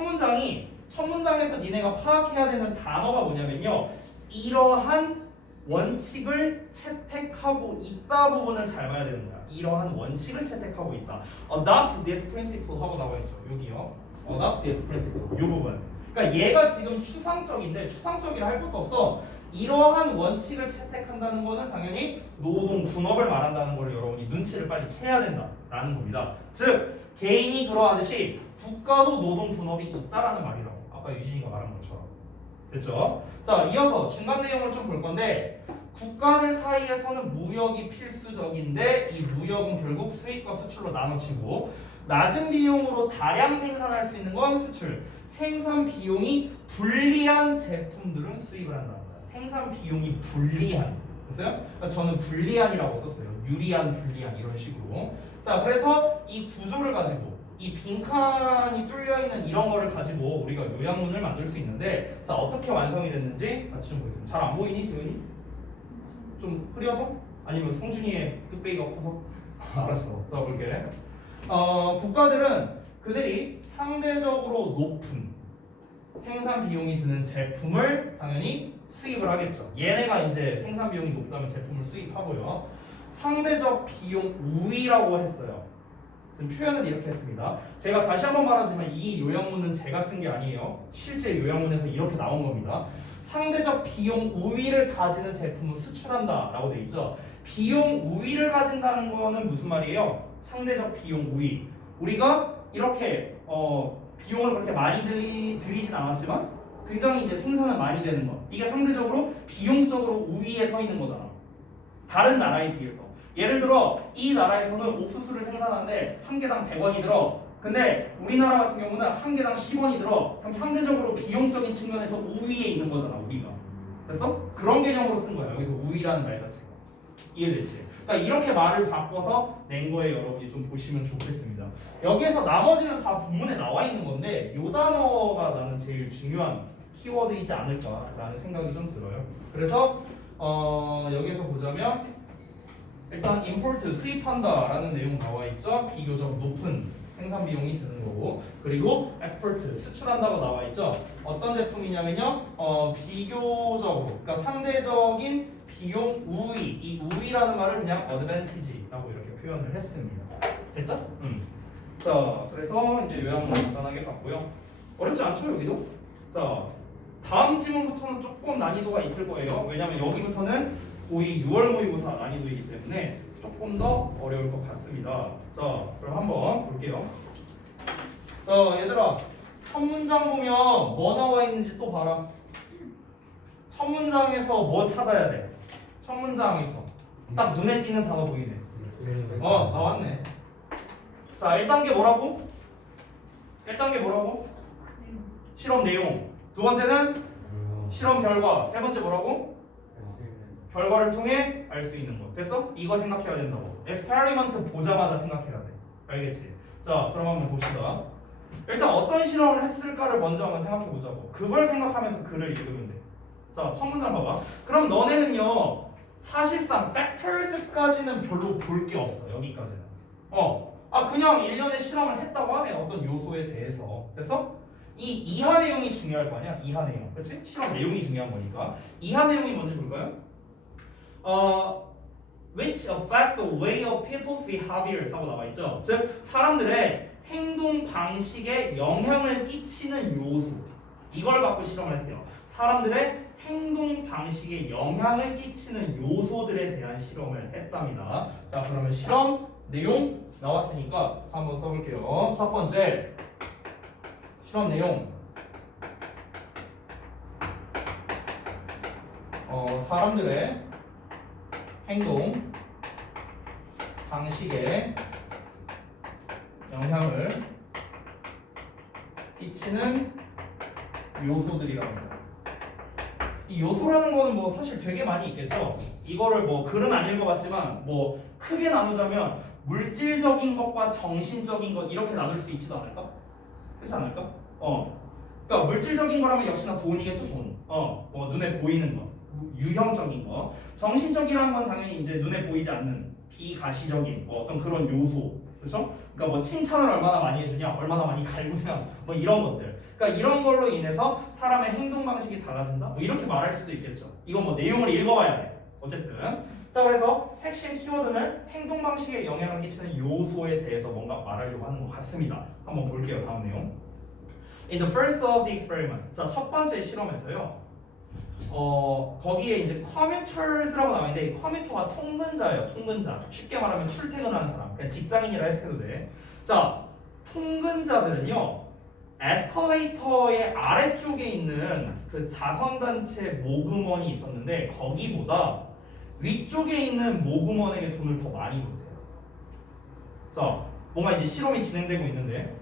문장에서 니네가 파악해야 되는 단어가 뭐냐면요, 이러한 원칙을 채택하고 있다 부분을 잘 봐야 되는 거야. 이러한 원칙을 채택하고 있다. Adopt this principle 하고 나와 있죠. 여기요. Adopt this principle. 이 부분. 그러니까 얘가 지금 추상적인데 추상적이라 할 것도 없어. 이러한 원칙을 채택한다는 거는 당연히 노동 분업을 말한다는 걸 여러분이 눈치를 빨리 채야 된다라는 겁니다. 즉 개인이 그러하듯이 국가도 노동 분업이 있다라는 말이라고. 아까 유진이가 말한 것처럼. 됐죠? 자, 이어서 중간 내용을 좀 볼 건데 국가들 사이에서는 무역이 필수적인데 이 무역은 결국 수입과 수출로 나눠지고 낮은 비용으로 다량 생산할 수 있는 건 수출, 생산 비용이 불리한 제품들은 수입을 한다는 거야. 생산 비용이 불리한. 됐어요? 그러니까 저는 불리한이라고 썼어요. 유리한, 불리한 이런 식으로. 자, 그래서 이 구조를 가지고 이 빈칸이 뚫려 있는 이런 거를 가지고 우리가 요약문을 만들 수 있는데, 자, 어떻게 완성이 됐는지 같이 좀 보겠습니다. 잘 안 보이니, 지은이? 좀 흐려서? 아니면 성준이의 뚝배기가 커서? 알았어. 자, 볼게. 국가들은 그들이 상대적으로 높은 생산 비용이 드는 제품을 당연히 수입을 하겠죠. 얘네가 이제 생산 비용이 높다면 제품을 수입하고요. 상대적 비용 우위라고 했어요. 지금 표현을 이렇게 했습니다. 제가 다시 한번 말하지만 이 요약문은 제가 쓴 게 아니에요. 실제 요약문에서 이렇게 나온 겁니다. 상대적 비용 우위를 가지는 제품을 수출한다라고 돼 있죠. 비용 우위를 가진다는 거는 무슨 말이에요? 상대적 비용 우위. 우리가 이렇게 비용을 그렇게 많이 들이진 않았지만 굉장히 이제 생산은 많이 되는 거. 이게 상대적으로 비용적으로 우위에 서 있는 거잖아. 다른 나라에 비해서. 예를 들어 이 나라에서는 옥수수를 생산하는데 한 개당 100원이 들어. 근데 우리나라 같은 경우는 한 개당 10원이 들어. 그럼 상대적으로 비용적인 측면에서 우위에 있는 거잖아, 우리가. 그래서 그런 개념으로 쓴 거야. 여기서 우위라는 말 자체가. 이해됐지? 그러니까 이렇게 말을 바꿔서 낸 거에 여러분이 좀 보시면 좋겠습니다. 여기에서 나머지는 다 본문에 나와 있는 건데 이 단어가 나는 제일 중요한 키워드이지 않을까라는 생각이 좀 들어요. 그래서 여기서 보자면 일단 import 수입한다라는 내용 나와 있죠. 비교적 높은 생산 비용이 드는 거고, 그리고 export 수출한다고 나와 있죠. 어떤 제품이냐면요, 비교적으로, 그러니까 상대적인 비용 우위, 이 우위라는 말을 그냥 advantage라고 이렇게 표현을 했습니다. 됐죠? 자, 그래서 이제 요약만 간단하게 봤고요. 어렵지 않죠, 여기도? 자, 다음 지문부터는 조금 난이도가 있을 거예요. 왜냐면 여기부터는 고2 6월 모의고사 난이도이기 때문에 조금 더 어려울 것 같습니다. 자, 그럼 한번 볼게요. 자, 얘들아, 첫 문장 보면 뭐 나와 있는지 또 봐라. 첫 문장에서 뭐 찾아야 돼? 첫 문장에서 딱 눈에 띄는 단어 보이네. 나왔네. 자, 1단계 뭐라고? 1단계 뭐라고? 실험 내용. 두 번째는 실험 결과. 세 번째 뭐라고? 결과를 통해 알 수 있는 것. 됐어? 이거 생각해야 된다고. 에스페리먼트 보자마자 생각해야 돼. 알겠지? 자, 그럼 한번 봅시다. 일단 어떤 실험을 했을까를 먼저 한번 생각해 보자고. 그걸 생각하면서 글을 읽으면 돼. 자, 첫 문장 봐봐. 그럼 너네는요, 사실상 factors까지는 별로 볼 게 없어. 여기까지는. 그냥 1년에 실험을 했다고 하네. 어떤 요소에 대해서. 됐어? 이 이하 내용이 중요할 거 아니야? 이하 내용. 그렇지? 실험 내용이 중요한 거니까. 이하 내용이 뭔지 볼까요? which affect the way of people's behaviors 하고 나와 있죠. 즉 사람들의 행동 방식에 영향을 끼치는 요소. 이걸 갖고 실험을 했대요. 사람들의 행동 방식에 영향을 끼치는 요소들에 대한 실험을 했답니다. 자, 그러면 실험 내용 나왔으니까 한번 써볼게요. 첫 번째 실험 내용. 사람들의 행동 방식에 영향을 끼치는 요소들이라는 거. 이 요소라는 거는 뭐 사실 되게 많이 있겠죠. 이거를 뭐 글은 안 읽어봤지만 뭐 크게 나누자면 물질적인 것과 정신적인 것 이렇게 나눌 수 있지도 않을까? 그렇지 않을까? 그러니까 물질적인 거라면 역시나 돈이겠죠, 돈. 뭐 눈에 보이는 거, 유형적인 거. 정신적이라는 건 당연히 이제 눈에 보이지 않는 비가시적인 뭐 어떤 그런 요소, 그렇죠? 그러니까 뭐 칭찬을 얼마나 많이 해주냐, 얼마나 많이 갈구냐, 뭐 이런 것들. 그러니까 이런 걸로 인해서 사람의 행동 방식이 달라진다. 뭐 이렇게 말할 수도 있겠죠. 이건 뭐 내용을 읽어봐야 돼. 어쨌든. 자, 그래서 핵심 키워드는 행동 방식에 영향을 끼치는 요소에 대해서 뭔가 말하려고 하는 것 같습니다. 한번 볼게요. 다음 내용. In the first of the experiments. 자, 첫 번째 실험에서요. 거기에 이제 commuters라고 나와 있는데 이 commuter가 통근자예요. 통근자. 쉽게 말하면 출퇴근하는 사람. 그냥 직장인이라 해석해도 돼. 자, 통근자들은요. 에스컬레이터의 아래쪽에 있는 그 자선단체 모금원이 있었는데 거기보다 위쪽에 있는 모금원에게 돈을 더 많이 줬대요. 자, 뭔가 이제 실험이 진행되고 있는데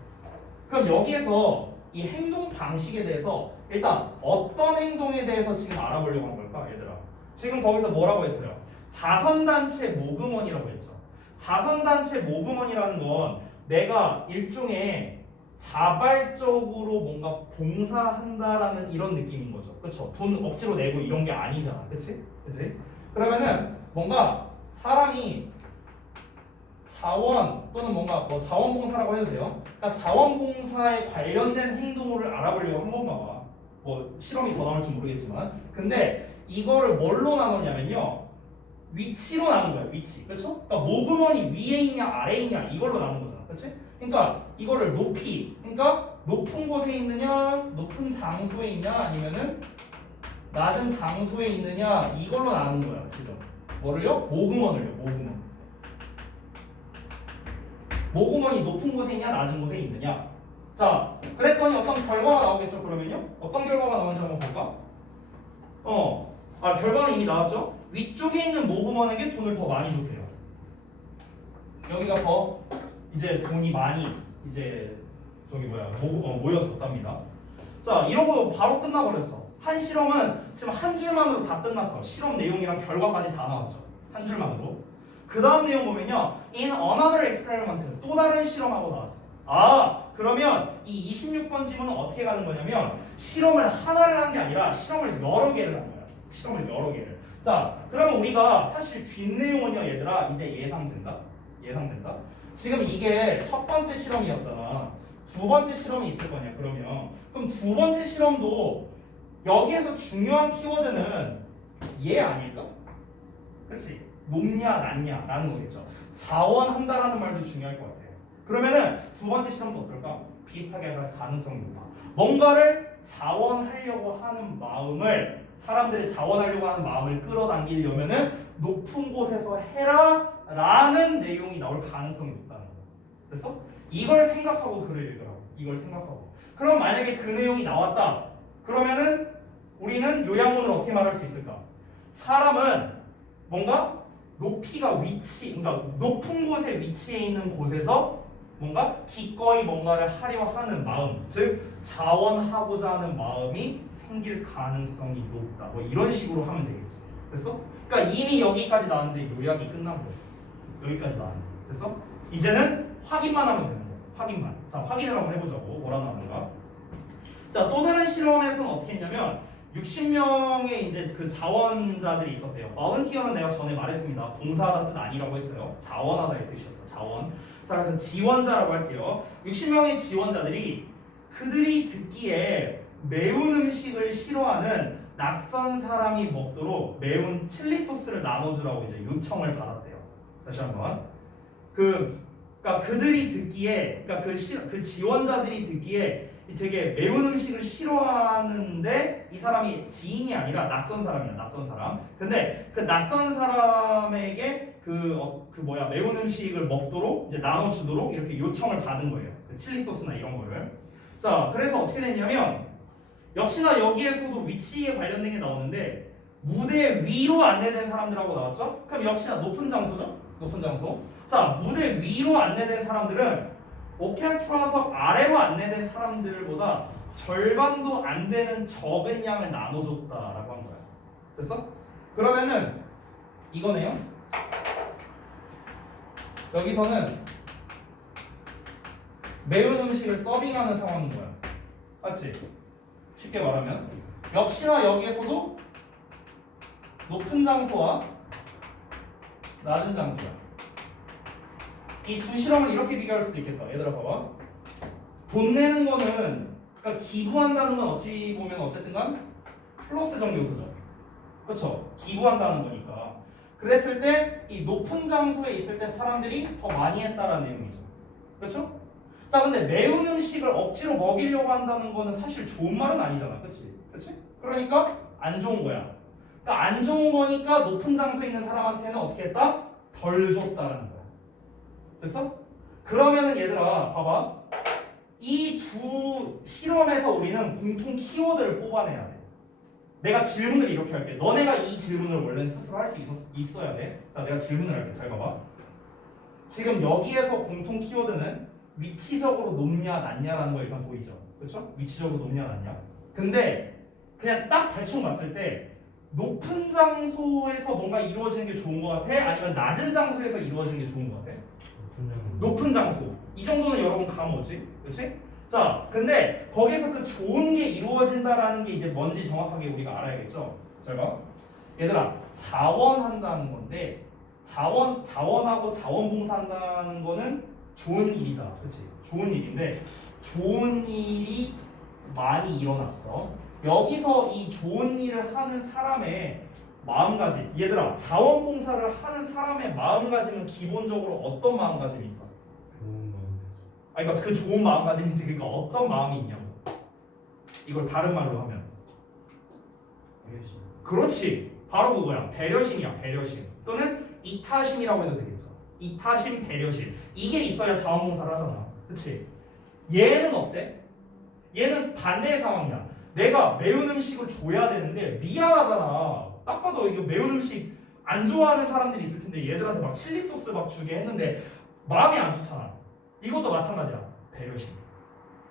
그럼 여기에서 이 행동 방식에 대해서 일단 어떤 행동에 대해서 지금 알아보려고 한 걸까, 얘들아? 지금 거기서 뭐라고 했어요? 자선단체 모금원이라고 했죠. 자선단체 모금원이라는 건 내가 일종의 자발적으로 뭔가 봉사한다라는 이런 느낌인 거죠. 그렇죠? 돈 억지로 내고 이런 게 아니잖아. 그렇지? 그렇지? 그러면은 뭔가 사람이 자원 또는 뭔가 뭐 자원봉사라고 해도 돼요. 그러니까 자원봉사에 관련된 행동을 알아보려고 한 건가 봐. 뭐 실험이 더 나올지 모르겠지만, 근데 이거를 뭘로 나누냐면요, 위치로 나눈 거야. 위치. 그렇죠? 그러니까 모금원이 위에 있냐 아래에 있냐 이걸로 나눈 거잖아. 그렇지? 그러니까 이거를 높이, 그러니까 높은 곳에 있느냐, 높은 장소에 있냐, 아니면은 낮은 장소에 있느냐 이걸로 나누는 거야 지금. 뭐를요? 모금원을요. 모금원이 높은 곳에 있냐 낮은 곳에 있느냐. 자, 그랬더니 어떤 결과가 나오겠죠. 그러면요 어떤 결과가 나오는지 한번 볼까? 결과는 이미 나왔죠. 위쪽에 있는 모금원에게 돈을 더 많이 줬대요. 여기가 더 이제 돈이 많이 이제 모여졌답니다. 자, 이러고 바로 끝나버렸어. 한 실험은 지금 한 줄만으로 다 끝났어. 실험 내용이랑 결과까지 다 나왔죠. 한 줄만으로. 그 다음 내용 보면요. In another experiment. 또 다른 실험하고 나왔어. 그러면 이 26번 지문은 어떻게 가는 거냐면 실험을 하나를 한 게 아니라 실험을 여러 개를 한 거야. 실험을 여러 개를. 자, 그러면 우리가 사실 뒷내용은요, 얘들아, 이제 예상된다. 지금 이게 첫 번째 실험이었잖아. 두 번째 실험이 있을 거냐, 그러면. 그럼 두 번째 실험도 여기에서 중요한 키워드는 얘 아닐까? 그치? 높냐, 낮냐, 라는 거겠죠. 자원한다라는 말도 중요할 것 같아. 그러면은 두 번째 실험도 어떨까? 비슷하게 할 가능성이 높아. 뭔가를 자원하려고 하는 마음을, 사람들이 자원하려고 하는 마음을 끌어당기려면은 높은 곳에서 해라 라는 내용이 나올 가능성이 높다는 거야. 됐어? 이걸 생각하고 글을 읽으라고. 이걸 생각하고. 그럼 만약에 그 내용이 나왔다. 그러면은 우리는 요약문을 어떻게 말할 수 있을까? 사람은 뭔가 높이가 그러니까 높은 곳에 위치해 있는 곳에서 뭔가 기꺼이 뭔가를 하려 하는 마음, 즉 자원하고자 하는 마음이 생길 가능성이 높다. 뭐 이런 식으로 하면 되겠지. 됐어? 그러니까 이미 여기까지 나왔는데 요약이 끝난 거야. 여기까지 나왔는데. 됐어? 이제는 확인만 하면 되는 거야. 확인만. 자, 확인을 한번 해보자고. 뭐라 나오는가? 자, 또 다른 실험에서는 어떻게 했냐면 60명의 이제 그 자원자들이 있었대요. volunteer는 내가 전에 말했습니다. 봉사하다는 뜻 아니라고 했어요. 자원하다의 뜻이었어. 자원. 자, 그래서 지원자라고 할게요. 60명의 지원자들이 그들이 듣기에 매운 음식을 싫어하는 낯선 사람이 먹도록 매운 칠리 소스를 나눠주라고 이제 요청을 받았대요. 다시 한번. 그러니까 그들이 듣기에, 그러니까 그 지원자들이 듣기에 되게 매운 음식을 싫어하는데 이 사람이 지인이 아니라 낯선 사람이야. 낯선 사람. 근데 그 낯선 사람에게 매운 음식을 먹도록 이제 나눠주도록 이렇게 요청을 받은 거예요. 그 칠리 소스나 이런 거를. 자, 그래서 어떻게 됐냐면 역시나 여기에서도 위치에 관련된 게 나오는데 무대 위로 안내된 사람들하고 나왔죠? 그럼 역시나 높은 장소죠? 높은 장소. 자, 무대 위로 안내된 사람들은 오케스트라석 아래로 안내된 사람들보다 절반도 안 되는 적은 양을 나눠줬다라고 한 거야. 됐어? 그러면은 이거네요. 여기서는 매운 음식을 서빙하는 상황인 거야. 맞지? 쉽게 말하면 역시나 여기에서도 높은 장소와 낮은 장소야. 이 두 실험을 이렇게 비교할 수도 있겠다. 얘들아 봐봐. 돈 내는 거는, 그러니까 기부한다는 건 어찌 보면 어쨌든간 플러스적 요소죠. 그렇죠? 기부한다는 거니까. 그랬을 때 이 높은 장소에 있을 때 사람들이 더 많이 했다라는 내용이죠. 그렇죠? 자, 근데 매운 음식을 억지로 먹이려고 한다는 거는 사실 좋은 말은 아니잖아. 그렇지? 그렇지? 그러니까 안 좋은 거야. 그러니까 안 좋은 거니까 높은 장소에 있는 사람한테는 어떻게 했다? 덜 줬다라는 거야. 됐어? 그러면은 얘들아 봐봐. 이 두 실험에서 우리는 공통 키워드를 뽑아내야 돼. 내가 질문을 이렇게 할게. 너네가 이 질문을 원래 스스로 할 수 있어야 돼. 자, 내가 질문을 할게. 잘 봐봐. 지금 여기에서 공통 키워드는 위치적으로 높냐 낮냐라는 거 일단 보이죠? 그렇죠? 위치적으로 높냐 낮냐. 근데 그냥 딱 대충 봤을 때 높은 장소에서 뭔가 이루어지는 게 좋은 것 같아? 아니면 낮은 장소에서 이루어지는 게 좋은 것 같아? 높은 장소. 이 정도는 여러분 감 오지? 그렇지? 자, 근데 거기서 그 좋은 게 이루어진다라는 게 이제 뭔지 정확하게 우리가 알아야겠죠? 잘 봐. 얘들아, 자원한다는 건데 자원하고 자원봉사한다는 거는 좋은 일이잖아. 그렇지? 좋은 일인데 좋은 일이 많이 일어났어. 여기서 이 좋은 일을 하는 사람의 마음가짐. 얘들아, 자원봉사를 하는 사람의 마음가짐은 기본적으로 어떤 마음가짐이 있어? 좋은 마음. 그러니까 그 좋은 마음가짐인데 그러니까 어떤 마음이 있냐고. 이걸 다른 말로 하면 배려심. 그렇지. 바로 그거야. 배려심이야. 배려심. 또는 이타심이라고 해도 되겠죠. 이타심, 배려심. 이게 있어야 자원봉사를 하잖아. 그치? 얘는 어때? 얘는 반대의 상황이야. 내가 매운 음식을 줘야 되는데 미안하잖아. 딱 봐도 이거 매운 음식 안 좋아하는 사람들이 있을 텐데 얘들한테 막 칠리 소스 막 주게 했는데 마음이 안 좋잖아. 이것도 마찬가지야. 배려심.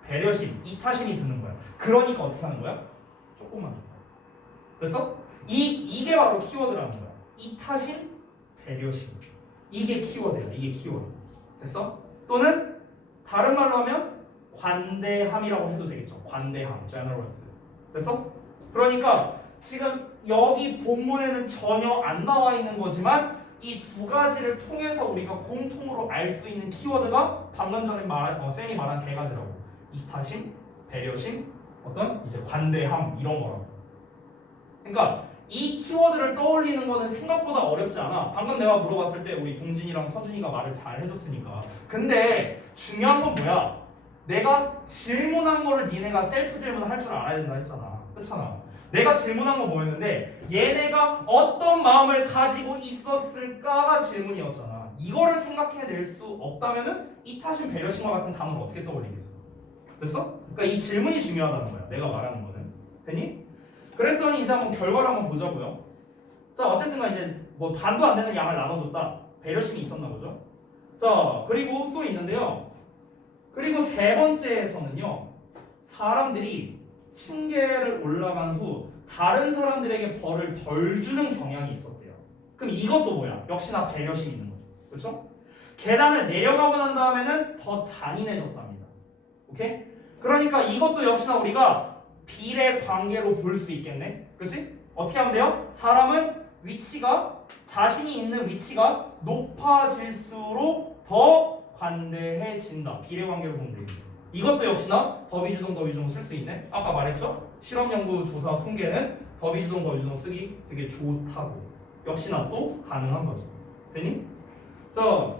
배려심, 이타심이 드는 거야. 그러니까 어떻게 하는 거야? 조금만 줘. 됐어? 이게 바로 키워드라는 거야. 이타심, 배려심. 이게 키워드야. 이게 키워드. 됐어? 또는 다른 말로 하면 관대함이라고 해도 되겠죠. 관대함, generous. 됐어? 그러니까 지금 여기 본문에는 전혀 안 나와 있는 거지만 이 두 가지를 통해서 우리가 공통으로 알 수 있는 키워드가 방금 전에 쌤이 말한 세 가지라고. 이타심, 배려심, 어떤 이제 관대함 이런 거라고. 그러니까 이 키워드를 떠올리는 거는 생각보다 어렵지 않아. 방금 내가 물어봤을 때 우리 동진이랑 서준이가 말을 잘 해줬으니까. 근데 중요한 건 뭐야? 내가 질문한 거를 니네가 셀프 질문할 줄 알아야 된다 했잖아. 그렇잖아. 내가 질문한 건 뭐였는데 얘네가 어떤 마음을 가지고 있었을까가 질문이었잖아. 이거를 생각해낼 수 없다면은 이타심, 배려심과 같은 단어를 어떻게 떠올리겠어? 됐어? 그러니까 이 질문이 중요하다는 거야. 내가 말하는 거는. 됐니? 그랬더니 이제 한번 결과를 한번 보자고요. 자, 어쨌든간 이제 뭐 반도 안 되는 양을 나눠줬다. 배려심이 있었나 보죠. 자, 그리고 또 있는데요. 그리고 세 번째에서는요. 사람들이 층계를 올라간 후 다른 사람들에게 벌을 덜 주는 경향이 있었대요. 그럼 이것도 뭐야? 역시나 배려심이 있는 거죠. 그렇죠? 계단을 내려가고 난 다음에는 더 잔인해졌답니다. 오케이? 그러니까 이것도 역시나 우리가 비례 관계로 볼 수 있겠네. 그렇지? 어떻게 하면 돼요? 사람은 위치가 자신이 있는 위치가 높아질수록 더 관대해진다. 비례 관계로 보면 되겠네. 이것도 역시나 더비주동 쓸 수 있네. 아까 말했죠? 실험 연구 조사 통계는 더비주동 쓰기 되게 좋다고. 역시나 또 가능한 거죠. 되니? 자,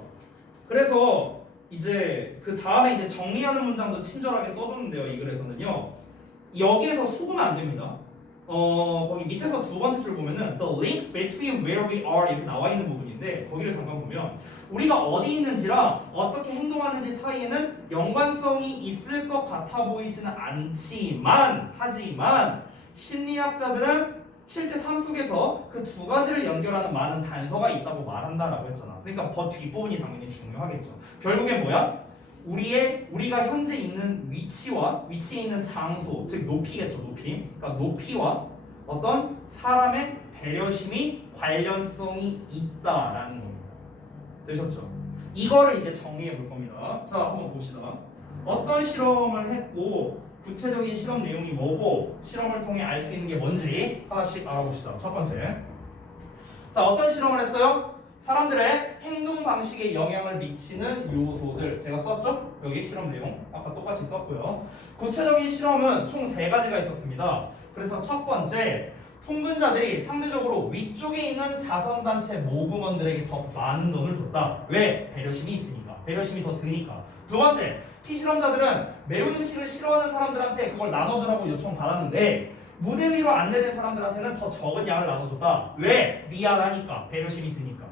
그래서 이제 그 다음에 이제 정리하는 문장도 친절하게 써줬는데요. 이 글에서는요. 여기에서 속으면 안 됩니다. 거기 밑에서 두 번째 줄 보면은 the link between where we are 이렇게 나와 있는 부분인데 거기를 잠깐 보면 우리가 어디 있는지랑 어떻게 행동하는지 사이에는 연관성이 있을 것 같아 보이지는 않지만 하지만 심리학자들은 실제 삶 속에서 그 두 가지를 연결하는 많은 단서가 있다고 말한다라고 했잖아. 그러니까 더 뒷부분이 당연히 중요하겠죠. 결국엔 뭐야? 우리가 현재 있는 위치에 있는 장소, 즉 높이겠죠, 높이. 그러니까 높이와 어떤 사람의 배려심이 관련성이 있다라는 겁니다. 되셨죠? 이거를 이제 정리해 볼 겁니다. 자, 한번 봅시다. 어떤 실험을 했고 구체적인 실험 내용이 뭐고 실험을 통해 알 수 있는 게 뭔지 하나씩 알아봅시다. 첫 번째. 자, 어떤 실험을 했어요? 사람들의 행동 방식에 영향을 미치는 요소들 제가 썼죠? 여기 실험 내용 아까 똑같이 썼고요. 구체적인 실험은 총 3가지가 있었습니다. 그래서 첫 번째, 통근자들이 상대적으로 위쪽에 있는 자선단체 모금원들에게 더 많은 돈을 줬다. 왜? 배려심이 있으니까. 배려심이 더 드니까. 두 번째, 피실험자들은 매운 음식을 싫어하는 사람들한테 그걸 나눠주라고 요청받았는데 무대 위로 안내된 사람들한테는 더 적은 양을 나눠줬다. 왜? 미안하니까. 배려심이 드니까.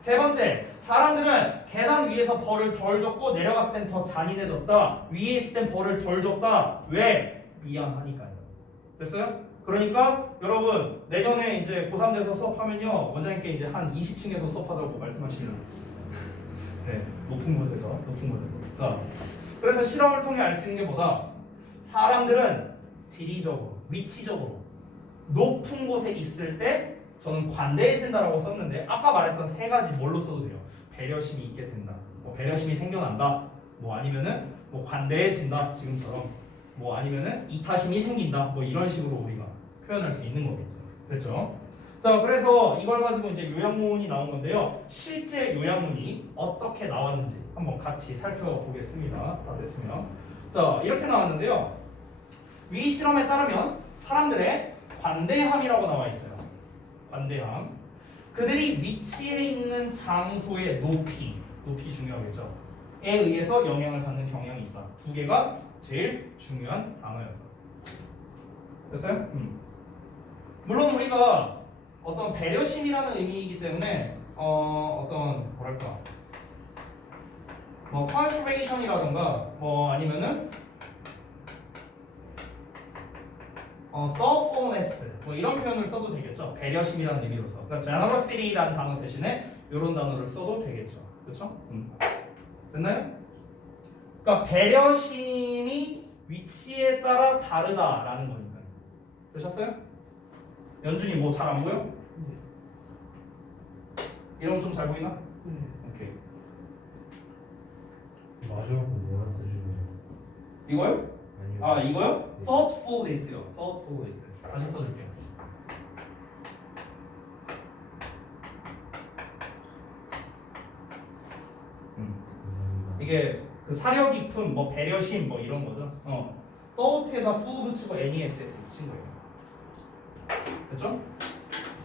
세 번째, 사람들은 계단 위에서 벌을 덜 줬고 내려갔을 땐 더 잔인해졌다. 위에 있을 땐 벌을 덜 줬다. 왜? 미안하니까요. 됐어요? 그러니까 여러분 내년에 이제 고3 돼서 수업하면요 원장님께 이제 한 20층에서 수업하자고 말씀하시면 네, 높은 곳에서. 자, 그래서 실험을 통해 알 수 있는 게 뭐다? 사람들은 지리적으로, 위치적으로 높은 곳에 있을 때 저는 관대해진다라고 썼는데 아까 말했던 3가지 뭘로 써도 돼요. 배려심이 있게 된다. 뭐 배려심이 생겨난다. 뭐 아니면은 뭐 관대해진다. 지금처럼. 뭐 아니면은 이타심이 생긴다. 뭐 이런 식으로 우리가 표현할 수 있는 거겠죠. 됐죠? 자, 그래서 이걸 가지고 이제 요약문이 나온 건데요. 실제 요약문이 어떻게 나왔는지 한번 같이 살펴보겠습니다. 다 됐으면. 자, 이렇게 나왔는데요. 위 실험에 따르면 사람들의 관대함이라고 나와 있어요. 관대함. 그들이 위치에 있는 장소의 높이 중요하겠죠. 에 의해서 영향을 받는 경향이 있다. 2개가 제일 중요한 단어였다. 됐어요? 물론 우리가 여기가 어떤 배려심이라는 의미이기 때문에 어떤 뭐랄까 뭐 conservation이라든가 뭐 아니면은 thoughtfulness 뭐 이런 표현을 써도 되겠죠. 배려심이라는 의미로서. 그러니까 generosity라는 단어 대신에 이런 단어를 써도 되겠죠. 그렇죠? 됐나요? 그러니까 배려심이 위치에 따라 다르다라는 거니까. 되셨어요? 연준이 뭐 잘 안 보여? 이런 거 좀 잘 보이나? 오케이. 마지막 거 뭐라 쓰시는 이거요? 아니요. 아 이거요? thoughtfulness요. thoughtfulness. 다시 써줄게요. 감사합니다. 이게 그 사려 깊은 뭐 배려심 뭐 이런 거죠. thought에다 full 붙이고 ness 붙인 거예요. 됐죠?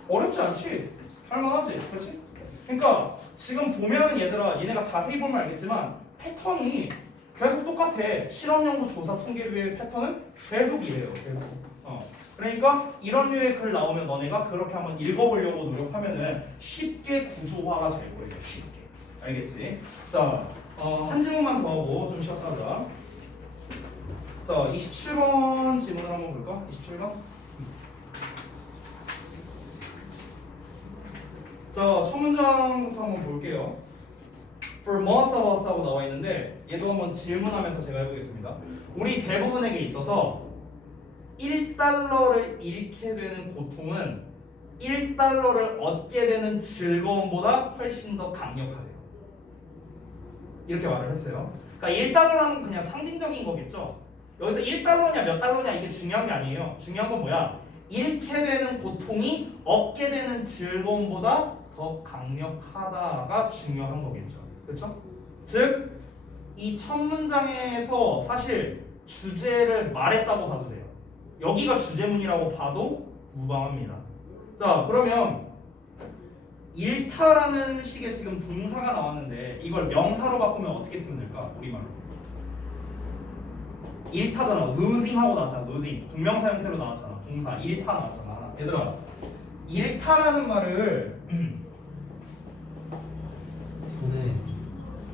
어렵지 않지? 할만하지? 그렇지? 그러니까 지금 보면은 얘네가 자세히 보면 알겠지만 패턴이 계속 똑같아. 실험연구 조사 통계류의 패턴은 계속 이래요. 계속. 그러니까 이런 류의 글 나오면 너네가 그렇게 한번 읽어보려고 노력하면은 쉽게 구조화가 될 거예요. 쉽게. 알겠지? 자, 한 질문만 더 하고 좀 쉬었다가. 자, 27번 질문을 한번 볼까? 27번. 자, 첫 문장부터 한번 볼게요. For most of us 하고 나와 있는데 얘도 한번 질문하면서 제가 해보겠습니다. 우리 대부분에게 있어서 1달러를 잃게 되는 고통은 1달러를 얻게 되는 즐거움보다 훨씬 더 강력하대요. 이렇게 말을 했어요. 그러니까 1달러라는 건 그냥 상징적인 거겠죠. 여기서 1달러냐 몇 달러냐 이게 중요한 게 아니에요. 중요한 건 뭐야? 잃게 되는 고통이 얻게 되는 즐거움보다 더 강력하다가 중요한 거겠죠. 그렇죠? 즉, 이 첫 문장에서 사실 주제를 말했다고 봐도 돼요. 여기가 주제문이라고 봐도 무방합니다. 자, 그러면 잃다라는 식의 지금 동사가 나왔는데 이걸 명사로 바꾸면 어떻게 쓰면 될까? 우리말로. 잃다잖아. losing 하고 나왔잖아. losing. 동명사 형태로 나왔잖아. 동사 잃다 나왔잖아. 얘들아, 잃다라는 말을 손에.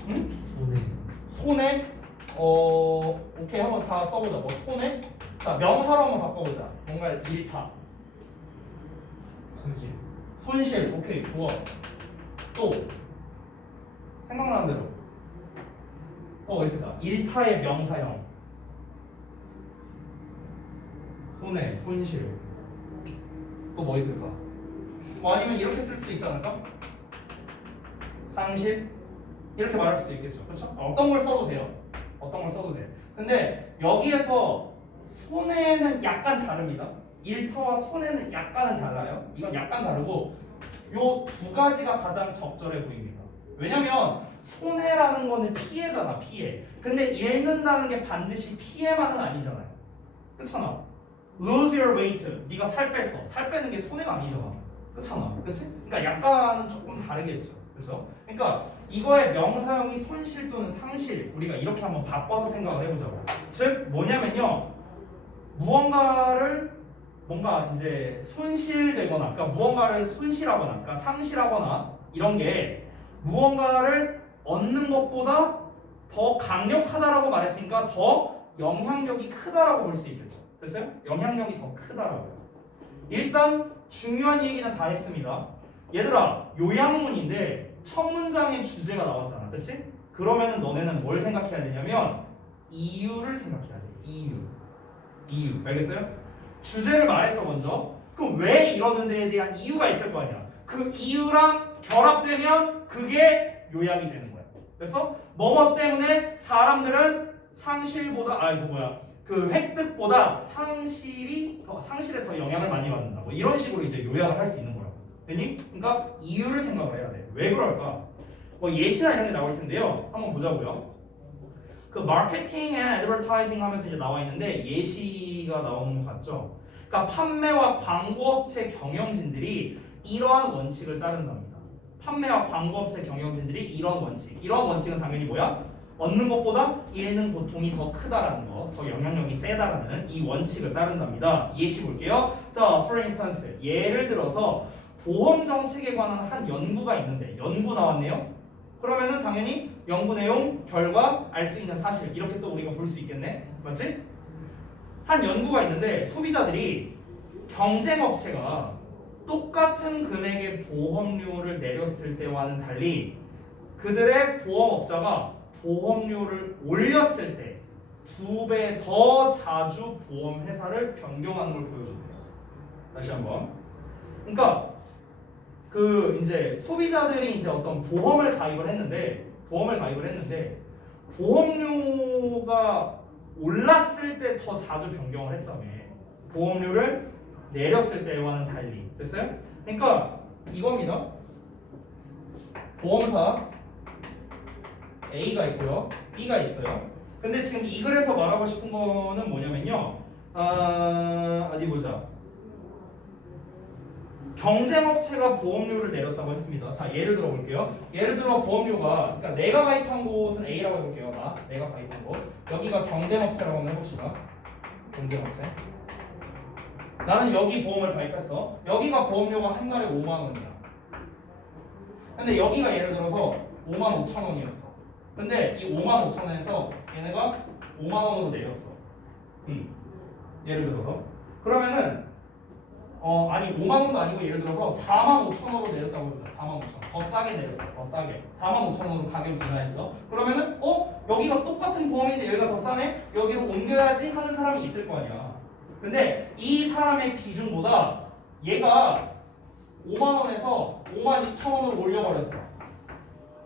응? 손에. 손에 오케이 한번 다 써보자. 뭐 손에? 자, 명사로 한번 바꿔보자. 뭔가 잃다. 손질. 손실. 오케이 좋아. 또 생각나는 대로 또 뭐 있을까? 잃다의 명사형. 손해, 손실. 또 뭐 있을까? 뭐 아니면 이렇게 쓸 수도 있지 않을까? 상실? 이렇게 말할 수도 있겠죠. 그렇죠? 어떤 걸 써도 돼요. 어떤 걸 써도 돼. 근데 여기에서 손해는 약간 다릅니다. 일터와 손해는 약간은 달라요. 이건 약간 다르고 요 두 가지가 가장 적절해 보입니다. 왜냐면 손해라는 거는 피해잖아, 피해. 근데 잃는다는 게 반드시 피해만은 아니잖아요. 그렇잖아. lose your weight. 네가 살 뺐어. 살 빼는 게 손해가 아니잖아. 그렇잖아. 그렇지? 그러니까 약간은 조금 다르겠죠. 그렇죠? 그러니까 이거의 명사형이 손실 또는 상실. 우리가 이렇게 한번 바꿔서 생각을 해보자고. 즉 뭐냐면요. 무언가를 뭔가 이제 손실되거나, 그러니까 무언가를 손실하거나, 그러니까 상실하거나 이런 게 무언가를 얻는 것보다 더 강력하다라고 말했으니까 더 영향력이 크다라고 볼 수 있겠죠. 됐어요? 영향력이 더 크다라고요. 일단 중요한 얘기는 다 했습니다. 얘들아, 요약문인데 첫 문장의 주제가 나왔잖아, 그렇지? 그러면은 너네는 뭘 생각해야 되냐면 이유를 생각해야 돼. 이유, 알겠어요? 주제를 말했어 먼저. 그럼 왜 이러는 데에 대한 이유가 있을 거 아니야. 그 이유랑 결합되면 그게 요약이 되는 거야. 그래서 뭐뭐 때문에 사람들은 그 획득보다 상실에 더 영향을 많이 받는다. 뭐 이런 식으로 이제 요약을 할 수 있는 거라고. 됐니? 그러니까 이유를 생각을 해야 돼. 왜 그럴까? 뭐 예시나 이런 게 나올 텐데요. 한번 보자고요. 그 마케팅 앤 애드버타이징 하면서 이제 나와 있는데 예시가 나오는 것 같죠? 그러니까 판매와 광고업체 경영진들이 이러한 원칙을 따른답니다. 판매와 광고업체 경영진들이 이런 원칙은 당연히 뭐야? 얻는 것보다 잃는 고통이 더 크다라는 거, 더 영향력이 세다라는 이 원칙을 따른답니다. 이해시 볼게요. 자, for instance, 예를 들어서 보험 정책에 관한 한 연구가 있는데 연구 나왔네요. 그러면은 당연히 연구 내용, 결과, 알 수 있는 사실 이렇게 또 우리가 볼 수 있겠네. 맞지? 한 연구가 있는데 소비자들이 경쟁업체가 똑같은 금액의 보험료를 내렸을 때와는 달리 그들의 보험업자가 보험료를 올렸을 때 2배 더 자주 보험회사를 변경하는 걸 보여준대요. 다시 한번. 그러니까 그 이제 소비자들이 이제 어떤 보험을 가입을 했는데 보험료가 올랐을 때 더 자주 변경을 했다며. 보험료를 내렸을 때와는 달리. 됐어요? 그러니까 이겁니다. 보험사 A가 있고요, B가 있어요. 근데 지금 이 글에서 말하고 싶은 거는 뭐냐면요. 어디 보자. 경쟁업체가 보험료를 내렸다고 했습니다. 자, 예를 들어 볼게요. 예를 들어 보험료가, 그러니까 내가 가입한 곳은 A라고 해볼게요. 내가 가입한 곳. 여기가 경쟁업체라고 한번 해봅시다. 경쟁업체. 나는 여기 보험을 가입했어. 여기가 보험료가 한 달에 5만 원이야. 근데 여기가 예를 들어서 5만 5천 원이었어. 근데 이 5만 5천 원에서 얘네가 5만 원으로 내렸어. 예를 들어서. 그러면은 아니 5만 원도 아니고 예를 들어서 4만 5천 원으로 내렸다고 해보자. 4만 5천 원. 더 싸게 내렸어. 더 싸게. 4만 5천 원으로 가격이 인하했어. 그러면은 여기가 똑같은 보험인데 여기가 더 싸네? 여기로 옮겨야지 하는 사람이 있을 거 아니야. 근데 이 사람의 기준보다 얘가 5만 원에서 5만 2천 원으로 올려버렸어.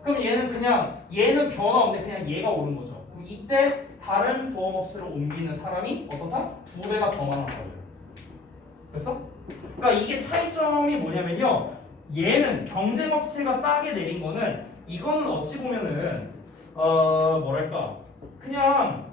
그럼 얘는 변화 없는데 그냥 얘가 오른 거죠. 그럼 이때 다른 보험업체로 옮기는 사람이 어떻다? 2배가 더 많았다고요. 됐어? 그러니까 이게 차이점이 뭐냐면요. 얘는 경쟁업체가 싸게 내린 거는 이거는 어찌 보면은 뭐랄까 그냥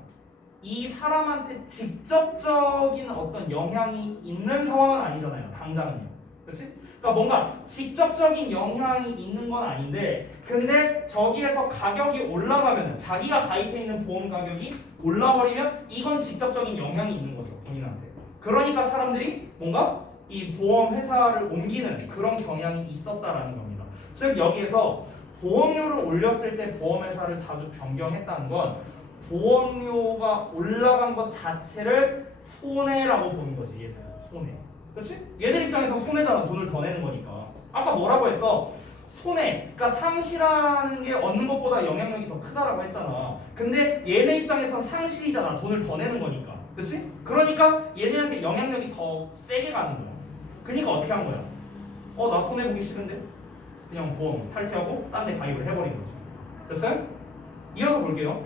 이 사람한테 직접적인 어떤 영향이 있는 상황은 아니잖아요. 당장은요. 그렇지? 그러니까 뭔가 직접적인 영향이 있는 건 아닌데 근데 저기에서 가격이 올라가면 자기가 가입해 있는 보험 가격이 올라버리면 이건 직접적인 영향이 있는 거죠. 본인한테. 그러니까 사람들이 뭔가 이 보험 회사를 옮기는 그런 경향이 있었다라는 겁니다. 즉 여기에서 보험료를 올렸을 때 보험 회사를 자주 변경했다는 건 보험료가 올라간 것 자체를 손해라고 보는 거지. 얘들 손해. 그렇지? 얘들 입장에서 손해잖아. 돈을 더 내는 거니까. 아까 뭐라고 했어? 손해. 그러니까 상실하는 게 얻는 것보다 영향력이 더 크다라고 했잖아. 근데 얘네 입장에선 상실이잖아. 돈을 더 내는 거니까. 그렇지? 그러니까 얘네한테 영향력이 더 세게 가는 거야. 그러니까 어떻게 한 거야? 나 손해 보기 싫은데? 그냥 보험 탈퇴하고 딴 데 가입을 해버린 거죠. 됐어요? 이어서 볼게요.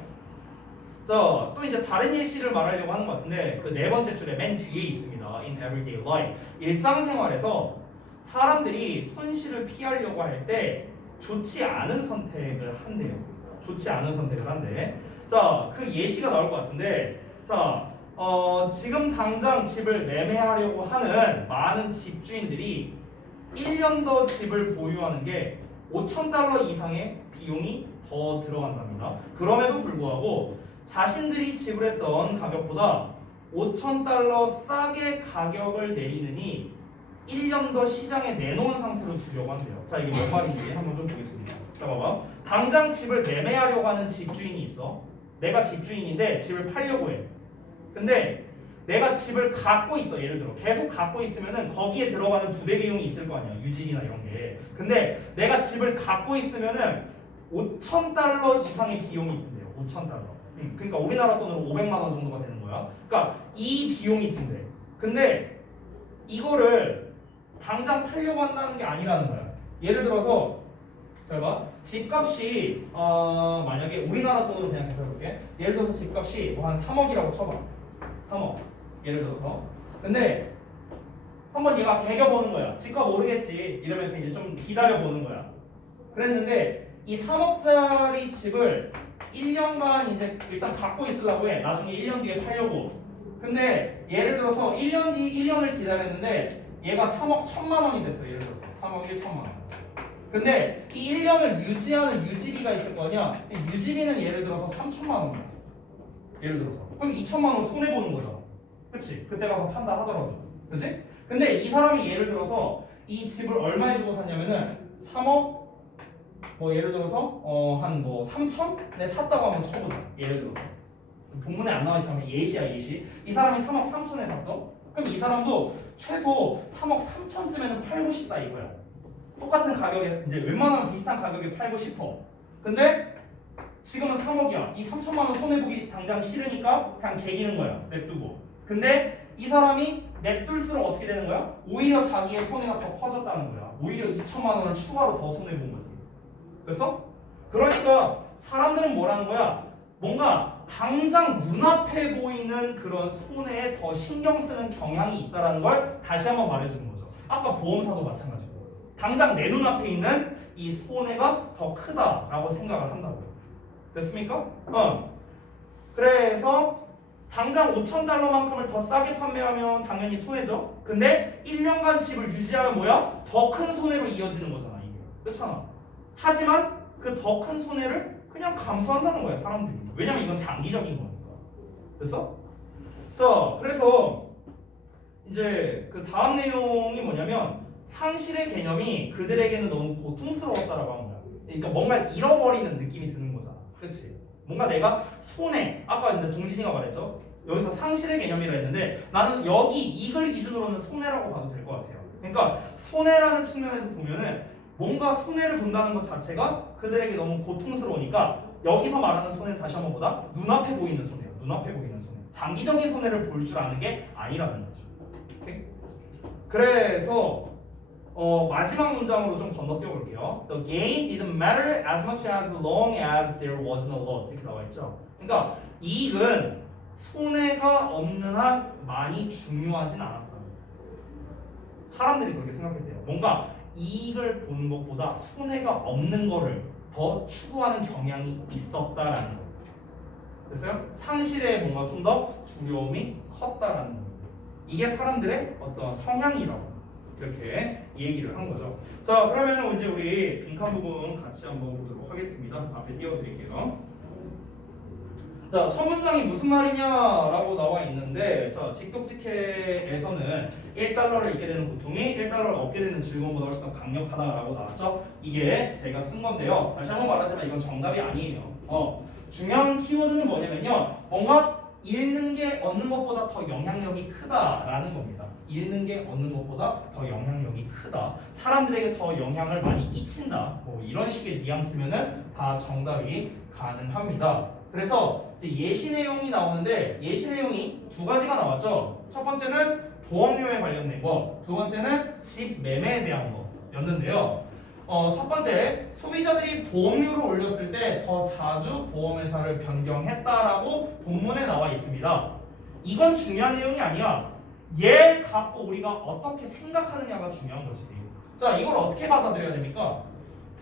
자, 또 이제 다른 예시를 말하려고 하는 것 같은데 그 네 번째 줄에 맨 뒤에 있습니다. In everyday life. 일상생활에서 사람들이 손실을 피하려고 할 때 좋지 않은 선택을 한대요. 좋지 않은 선택을 한대. 자, 그 예시가 나올 것 같은데 자, 지금 당장 집을 매매하려고 하는 많은 집주인들이 1년 더 집을 보유하는 게 $5,000 이상의 비용이 더 들어간답니다. 그럼에도 불구하고 자신들이 지불했던 가격보다 $5,000 싸게 가격을 내리느니 1년 더 시장에 내놓은 상태로 주려고 한대요. 자, 이게 뭔 말인지 한번 좀 보겠습니다. 자, 봐봐. 당장 집을 매매하려고 하는 집주인이 있어. 내가 집주인인데 집을 팔려고 해. 근데 내가 집을 갖고 있어. 예를 들어 계속 갖고 있으면은 거기에 들어가는 부대 비용이 있을 거 아니야. 유지비나 이런 게. 근데 내가 집을 갖고 있으면은 $5,000 이상의 비용이 든대요. $5,000. 그러니까 우리나라 돈으로 500만 원 정도가 되는 거야. 그러니까 이 비용이 든대. 근데 이거를 당장 팔려고 한다는 게 아니라는 거야. 예를 들어서 잘 봐. 집값이 만약에 우리나라 돈으로 그냥 해석해볼게. 예를 들어서 집값이 뭐 한 3억이라고 쳐봐. 3억. 예를 들어서. 근데 한번 얘가 개겨보는 거야. 집값 오르겠지. 이러면서 이제 좀 기다려보는 거야. 그랬는데 이 3억짜리 집을 1년간 이제 일단 갖고 있으려고 해. 나중에 1년 뒤에 팔려고. 근데 예를 들어서 1년 뒤 1년을 기다렸는데 얘가 3억 1천만 원이 됐어. 예를 들어서 3억 1천만 원. 근데 이 1년을 유지하는 유지비가 있을 거 아니야. 유지비는 예를 들어서 3천만 원이야. 예를 들어서. 그럼 2천만 원 손해 보는 거잖아. 그치? 그때 가서 판다 하더라도. 그치? 근데 이 사람이 예를 들어서 이 집을 얼마에 주고 샀냐면은 3억 뭐 예를 들어서 한 뭐 3천에 샀다고 하면 쳐보자. 예를 들어서. 본문에 안 나와 있지만 예시야 예시. 이 사람이 3억 3천에 샀어. 그럼 이 사람도 최소 3억 3천쯤에는 팔고 싶다 이거야. 똑같은 가격에 이제 웬만하면 비슷한 가격에 팔고 싶어. 근데 지금은 3억이야. 이 3천만 원 손해보기 당장 싫으니까 그냥 개기는 거야. 냅두고. 근데 이 사람이 냅둘수록 어떻게 되는 거야? 오히려 자기의 손해가 더 커졌다는 거야. 오히려 2천만 원을 추가로 더 손해본 거지. 그래서? 그러니까 사람들은 뭐라는 거야? 뭔가 당장 눈앞에 보이는 그런 손해에 더 신경 쓰는 경향이 있다는 걸 다시 한번 말해주는 거죠. 아까 보험사도 마찬가지고 당장 내 눈앞에 있는 이 손해가 더 크다라고 생각을 한다고요. 됐습니까? 그래서 당장 5,000달러만큼을 더 싸게 판매하면 당연히 손해죠. 근데 1년간 집을 유지하면 뭐야? 더 큰 손해로 이어지는 거잖아 이게. 그렇잖아. 하지만 그 더 큰 손해를 그냥 감수한다는 거야 사람들이. 왜냐면 이건 장기적인 거니까. 그래서 그래서 이제 그 다음 내용이 뭐냐면 상실의 개념이 그들에게는 너무 고통스러웠다라고 하는 거야. 그러니까 뭔가 잃어버리는 느낌이 드는 거잖아. 그렇지? 뭔가 내가 손해, 아까 이제 동진이가 말했죠. 여기서 상실의 개념이라 했는데 나는 여기 이걸 기준으로는 손해라고 봐도 될 것 같아요. 그러니까 손해라는 측면에서 보면은 뭔가 손해를 본다는 것 자체가 그들에게 너무 고통스러우니까 여기서 말하는 손해는 다시 한번 보다 눈앞에 보이는 손해요. 눈앞에 보이는 손해. 장기적인 손해를 볼 줄 아는 게 아니라는 거죠. 오케이? 그래서 마지막 문장으로 좀 건너뛰어 볼게요. The gain didn't matter as much as long as there was no loss. 이렇게 나와 있죠. 그러니까 이익은 손해가 없는 한 많이 중요하진 않았다. 사람들이 그렇게 생각했대요. 뭔가 이익을 보는 것보다 손해가 없는 거를 더 추구하는 경향이 있었다라는 거. 됐어요? 상실에 뭔가 좀 더 두려움이 컸다라는 거. 이게 사람들의 어떤 성향이라고 이렇게 얘기를 한 거죠. 자, 그러면은 이제 우리 빈칸 부분 같이 한번 보도록 하겠습니다. 앞에 띄워드릴게요. 자, 첫 문장이 무슨 말이냐라고 나와 있는데, 자, 직독직해에서는 1달러를 잃게 되는 고통이 1달러를 얻게 되는 즐거움보다 훨씬 더 강력하다라고 나왔죠. 이게 제가 쓴 건데요. 다시 한번 말하지만 이건 정답이 아니에요. 중요한 키워드는 뭐냐면요, 뭔가 잃는 게 얻는 것보다 더 영향력이 크다라는 겁니다. 잃는 게 얻는 것보다 더 영향력이 크다. 사람들에게 더 영향을 많이 끼친다. 뭐 이런 식의 뉘앙스면은 다 정답이 가능합니다. 그래서 이제 예시 내용이 나오는데 예시 내용이 두 가지가 나왔죠. 첫 번째는 보험료에 관련된 거, 두 번째는 집 매매에 대한 거였는데요. 첫 번째, 소비자들이 보험료를 올렸을 때 더 자주 보험회사를 변경했다라고 본문에 나와 있습니다. 이건 중요한 내용이 아니야. 얘 갖고 우리가 어떻게 생각하느냐가 중요한 거지. 자, 이걸 어떻게 받아들여야 됩니까?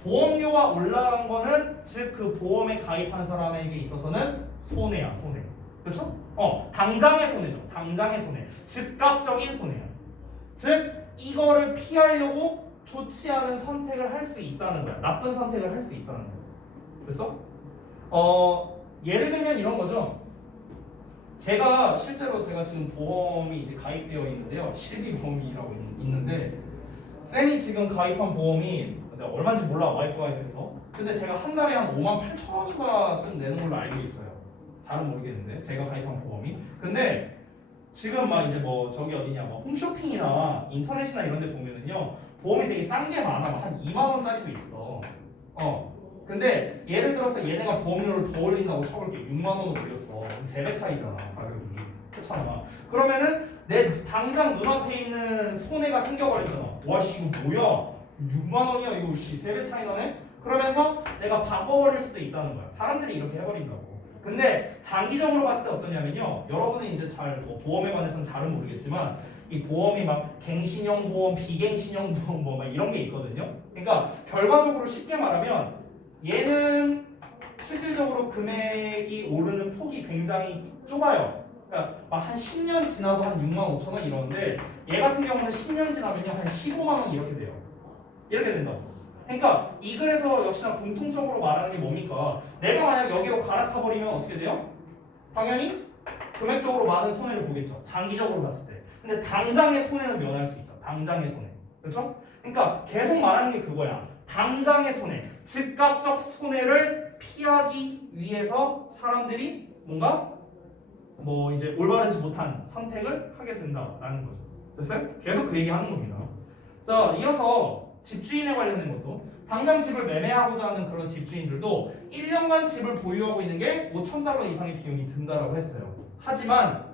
보험료가 올라간 거는 즉 그 보험에 가입한 사람에게 있어서는 손해야, 손해. 그렇죠? 당장의 손해죠. 당장의 손해. 즉각적인 손해야. 즉 이거를 피하려고 좋지 않은 선택을 할 수 있다는 거야. 나쁜 선택을 할 수 있다는 거야. 그래서 예를 들면 이런 거죠. 실제로 제가 지금 보험이 이제 가입되어 있는데요. 실비보험이라고 있는데 쌤이 지금 가입한 보험이 내가 얼마인지 몰라, 와이프 가입해서. 근데 제가 한 달에 한 58,000원인가쯤 내는 걸로 알고 있어요. 잘은 모르겠는데 제가 가입한 보험이. 근데 지금 막 이제 뭐 저기 어디냐, 뭐 홈쇼핑이나 인터넷이나 이런 데 보면은요, 보험이 되게 싼 게 많아. 한 2만 원짜리도 있어. 근데 예를 들어서 얘네가 보험료를 더 올린다고 쳐볼게. 6만 원을 올렸어. 3배 차이잖아, 가격이. 그렇잖아. 그러면은 내 당장 눈앞에 있는 손해가 생겨버리잖아. 와씨 이거 뭐야? 6만 원이야 이거, 씨 3배 차이 나네? 그러면서 내가 바꿔버릴 수도 있다는 거야. 사람들이 이렇게 해버린다고. 근데 장기적으로 봤을 때 어떠냐면요, 여러분은 이제 뭐 보험에 관해서는 잘은 모르겠지만 이 보험이 막 갱신형 보험, 비갱신형 보험 뭐 막 이런 게 있거든요. 그러니까 결과적으로 쉽게 말하면 얘는 실질적으로 금액이 오르는 폭이 굉장히 좁아요. 그러니까 막 한 10년 지나도 한 6만 5천 원 이러는데 얘 같은 경우는 10년 지나면요 한 15만 원 이렇게 돼요. 이렇게 된다고. 그러니까 이 글에서 역시나 공통적으로 말하는 게 뭡니까? 내가 만약 여기로 갈아타 버리면 어떻게 돼요? 당연히 금액적으로 많은 손해를 보겠죠. 장기적으로 봤을 때. 근데 당장의 손해는 면할 수 있죠. 당장의 손해. 그렇죠? 그러니까 계속 말하는 게 그거야. 당장의 손해, 즉각적 손해를 피하기 위해서 사람들이 뭔가 뭐 이제 올바르지 못한 선택을 하게 된다라는 거죠. 됐어요? 계속 그 얘기하는 겁니다. 자, 이어서 집주인에 관련된 것도 당장 집을 매매하고자 하는 그런 집주인들도 1년간 집을 보유하고 있는 게 $5,000 이상의 비용이 든다라고 했어요. 하지만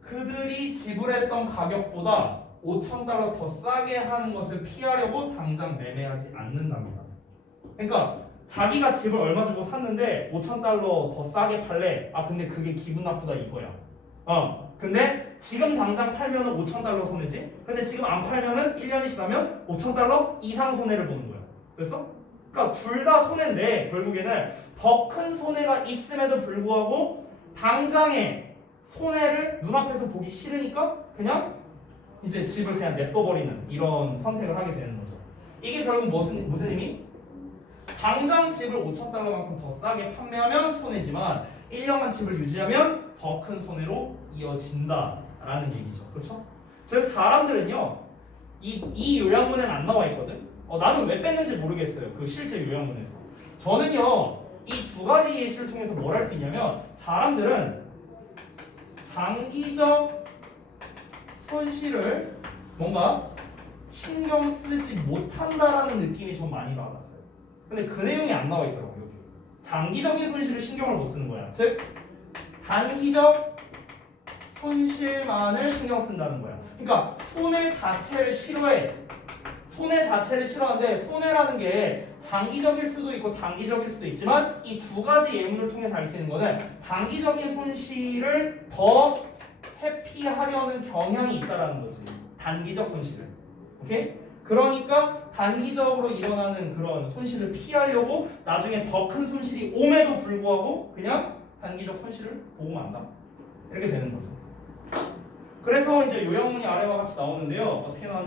그들이 지불했던 가격보다 $5,000 더 싸게 하는 것을 피하려고 당장 매매하지 않는답니다. 그러니까 자기가 집을 얼마 주고 샀는데 $5,000 더 싸게 팔래. 아 근데 그게 기분 나쁘다 이거야. 근데 지금 당장 팔면은 $5,000 손해지. 근데 지금 안 팔면은 1년이 지나면 $5,000 이상 손해를 보는 거야. 그랬어? 그러니까 둘 다 손해인데 결국에는 더 큰 손해가 있음에도 불구하고 당장의 손해를 눈앞에서 보기 싫으니까 그냥 이제 집을 그냥 냅둬버리는 이런 선택을 하게 되는 거죠. 이게 결국 무슨 의미? 당장 집을 $5,000만큼 더 싸게 판매하면 손해지만 1년간 집을 유지하면 더 큰 손해로 이어진다라는 얘기죠. 그렇죠? 즉 사람들은요 이 요약문에는 안 나와 있거든. 나는 왜 뺐는지 모르겠어요. 그 실제 요약문에서. 저는요 이 두 가지 예시를 통해서 뭘 할 수 있냐면 사람들은 장기적 손실을 뭔가 신경 쓰지 못한다라는 느낌이 좀 많이 받았어요. 근데 그 내용이 안 나와 있더라고요. 여기. 장기적인 손실을 신경을 못 쓰는 거야. 즉 단기적 손실만을 신경 쓴다는 거야. 그러니까 손해 자체를 싫어해. 손해 자체를 싫어하는데 손해라는 게 장기적일 수도 있고 단기적일 수도 있지만 이 두 가지 예문을 통해서 알 수 있는 거는 단기적인 손실을 더 회피하려는 경향이 있다라는 거지. 단기적 손실을. 오케이? 그러니까 단기적으로 일어나는 그런 손실을 피하려고 나중에 더 큰 손실이 옴에도 불구하고 그냥 단기적 손실을 보고 만다. 이렇게 되는 거죠. 그래서 이제 요약문이 아래와 같이 나오는데요. 어떻게 나왔는지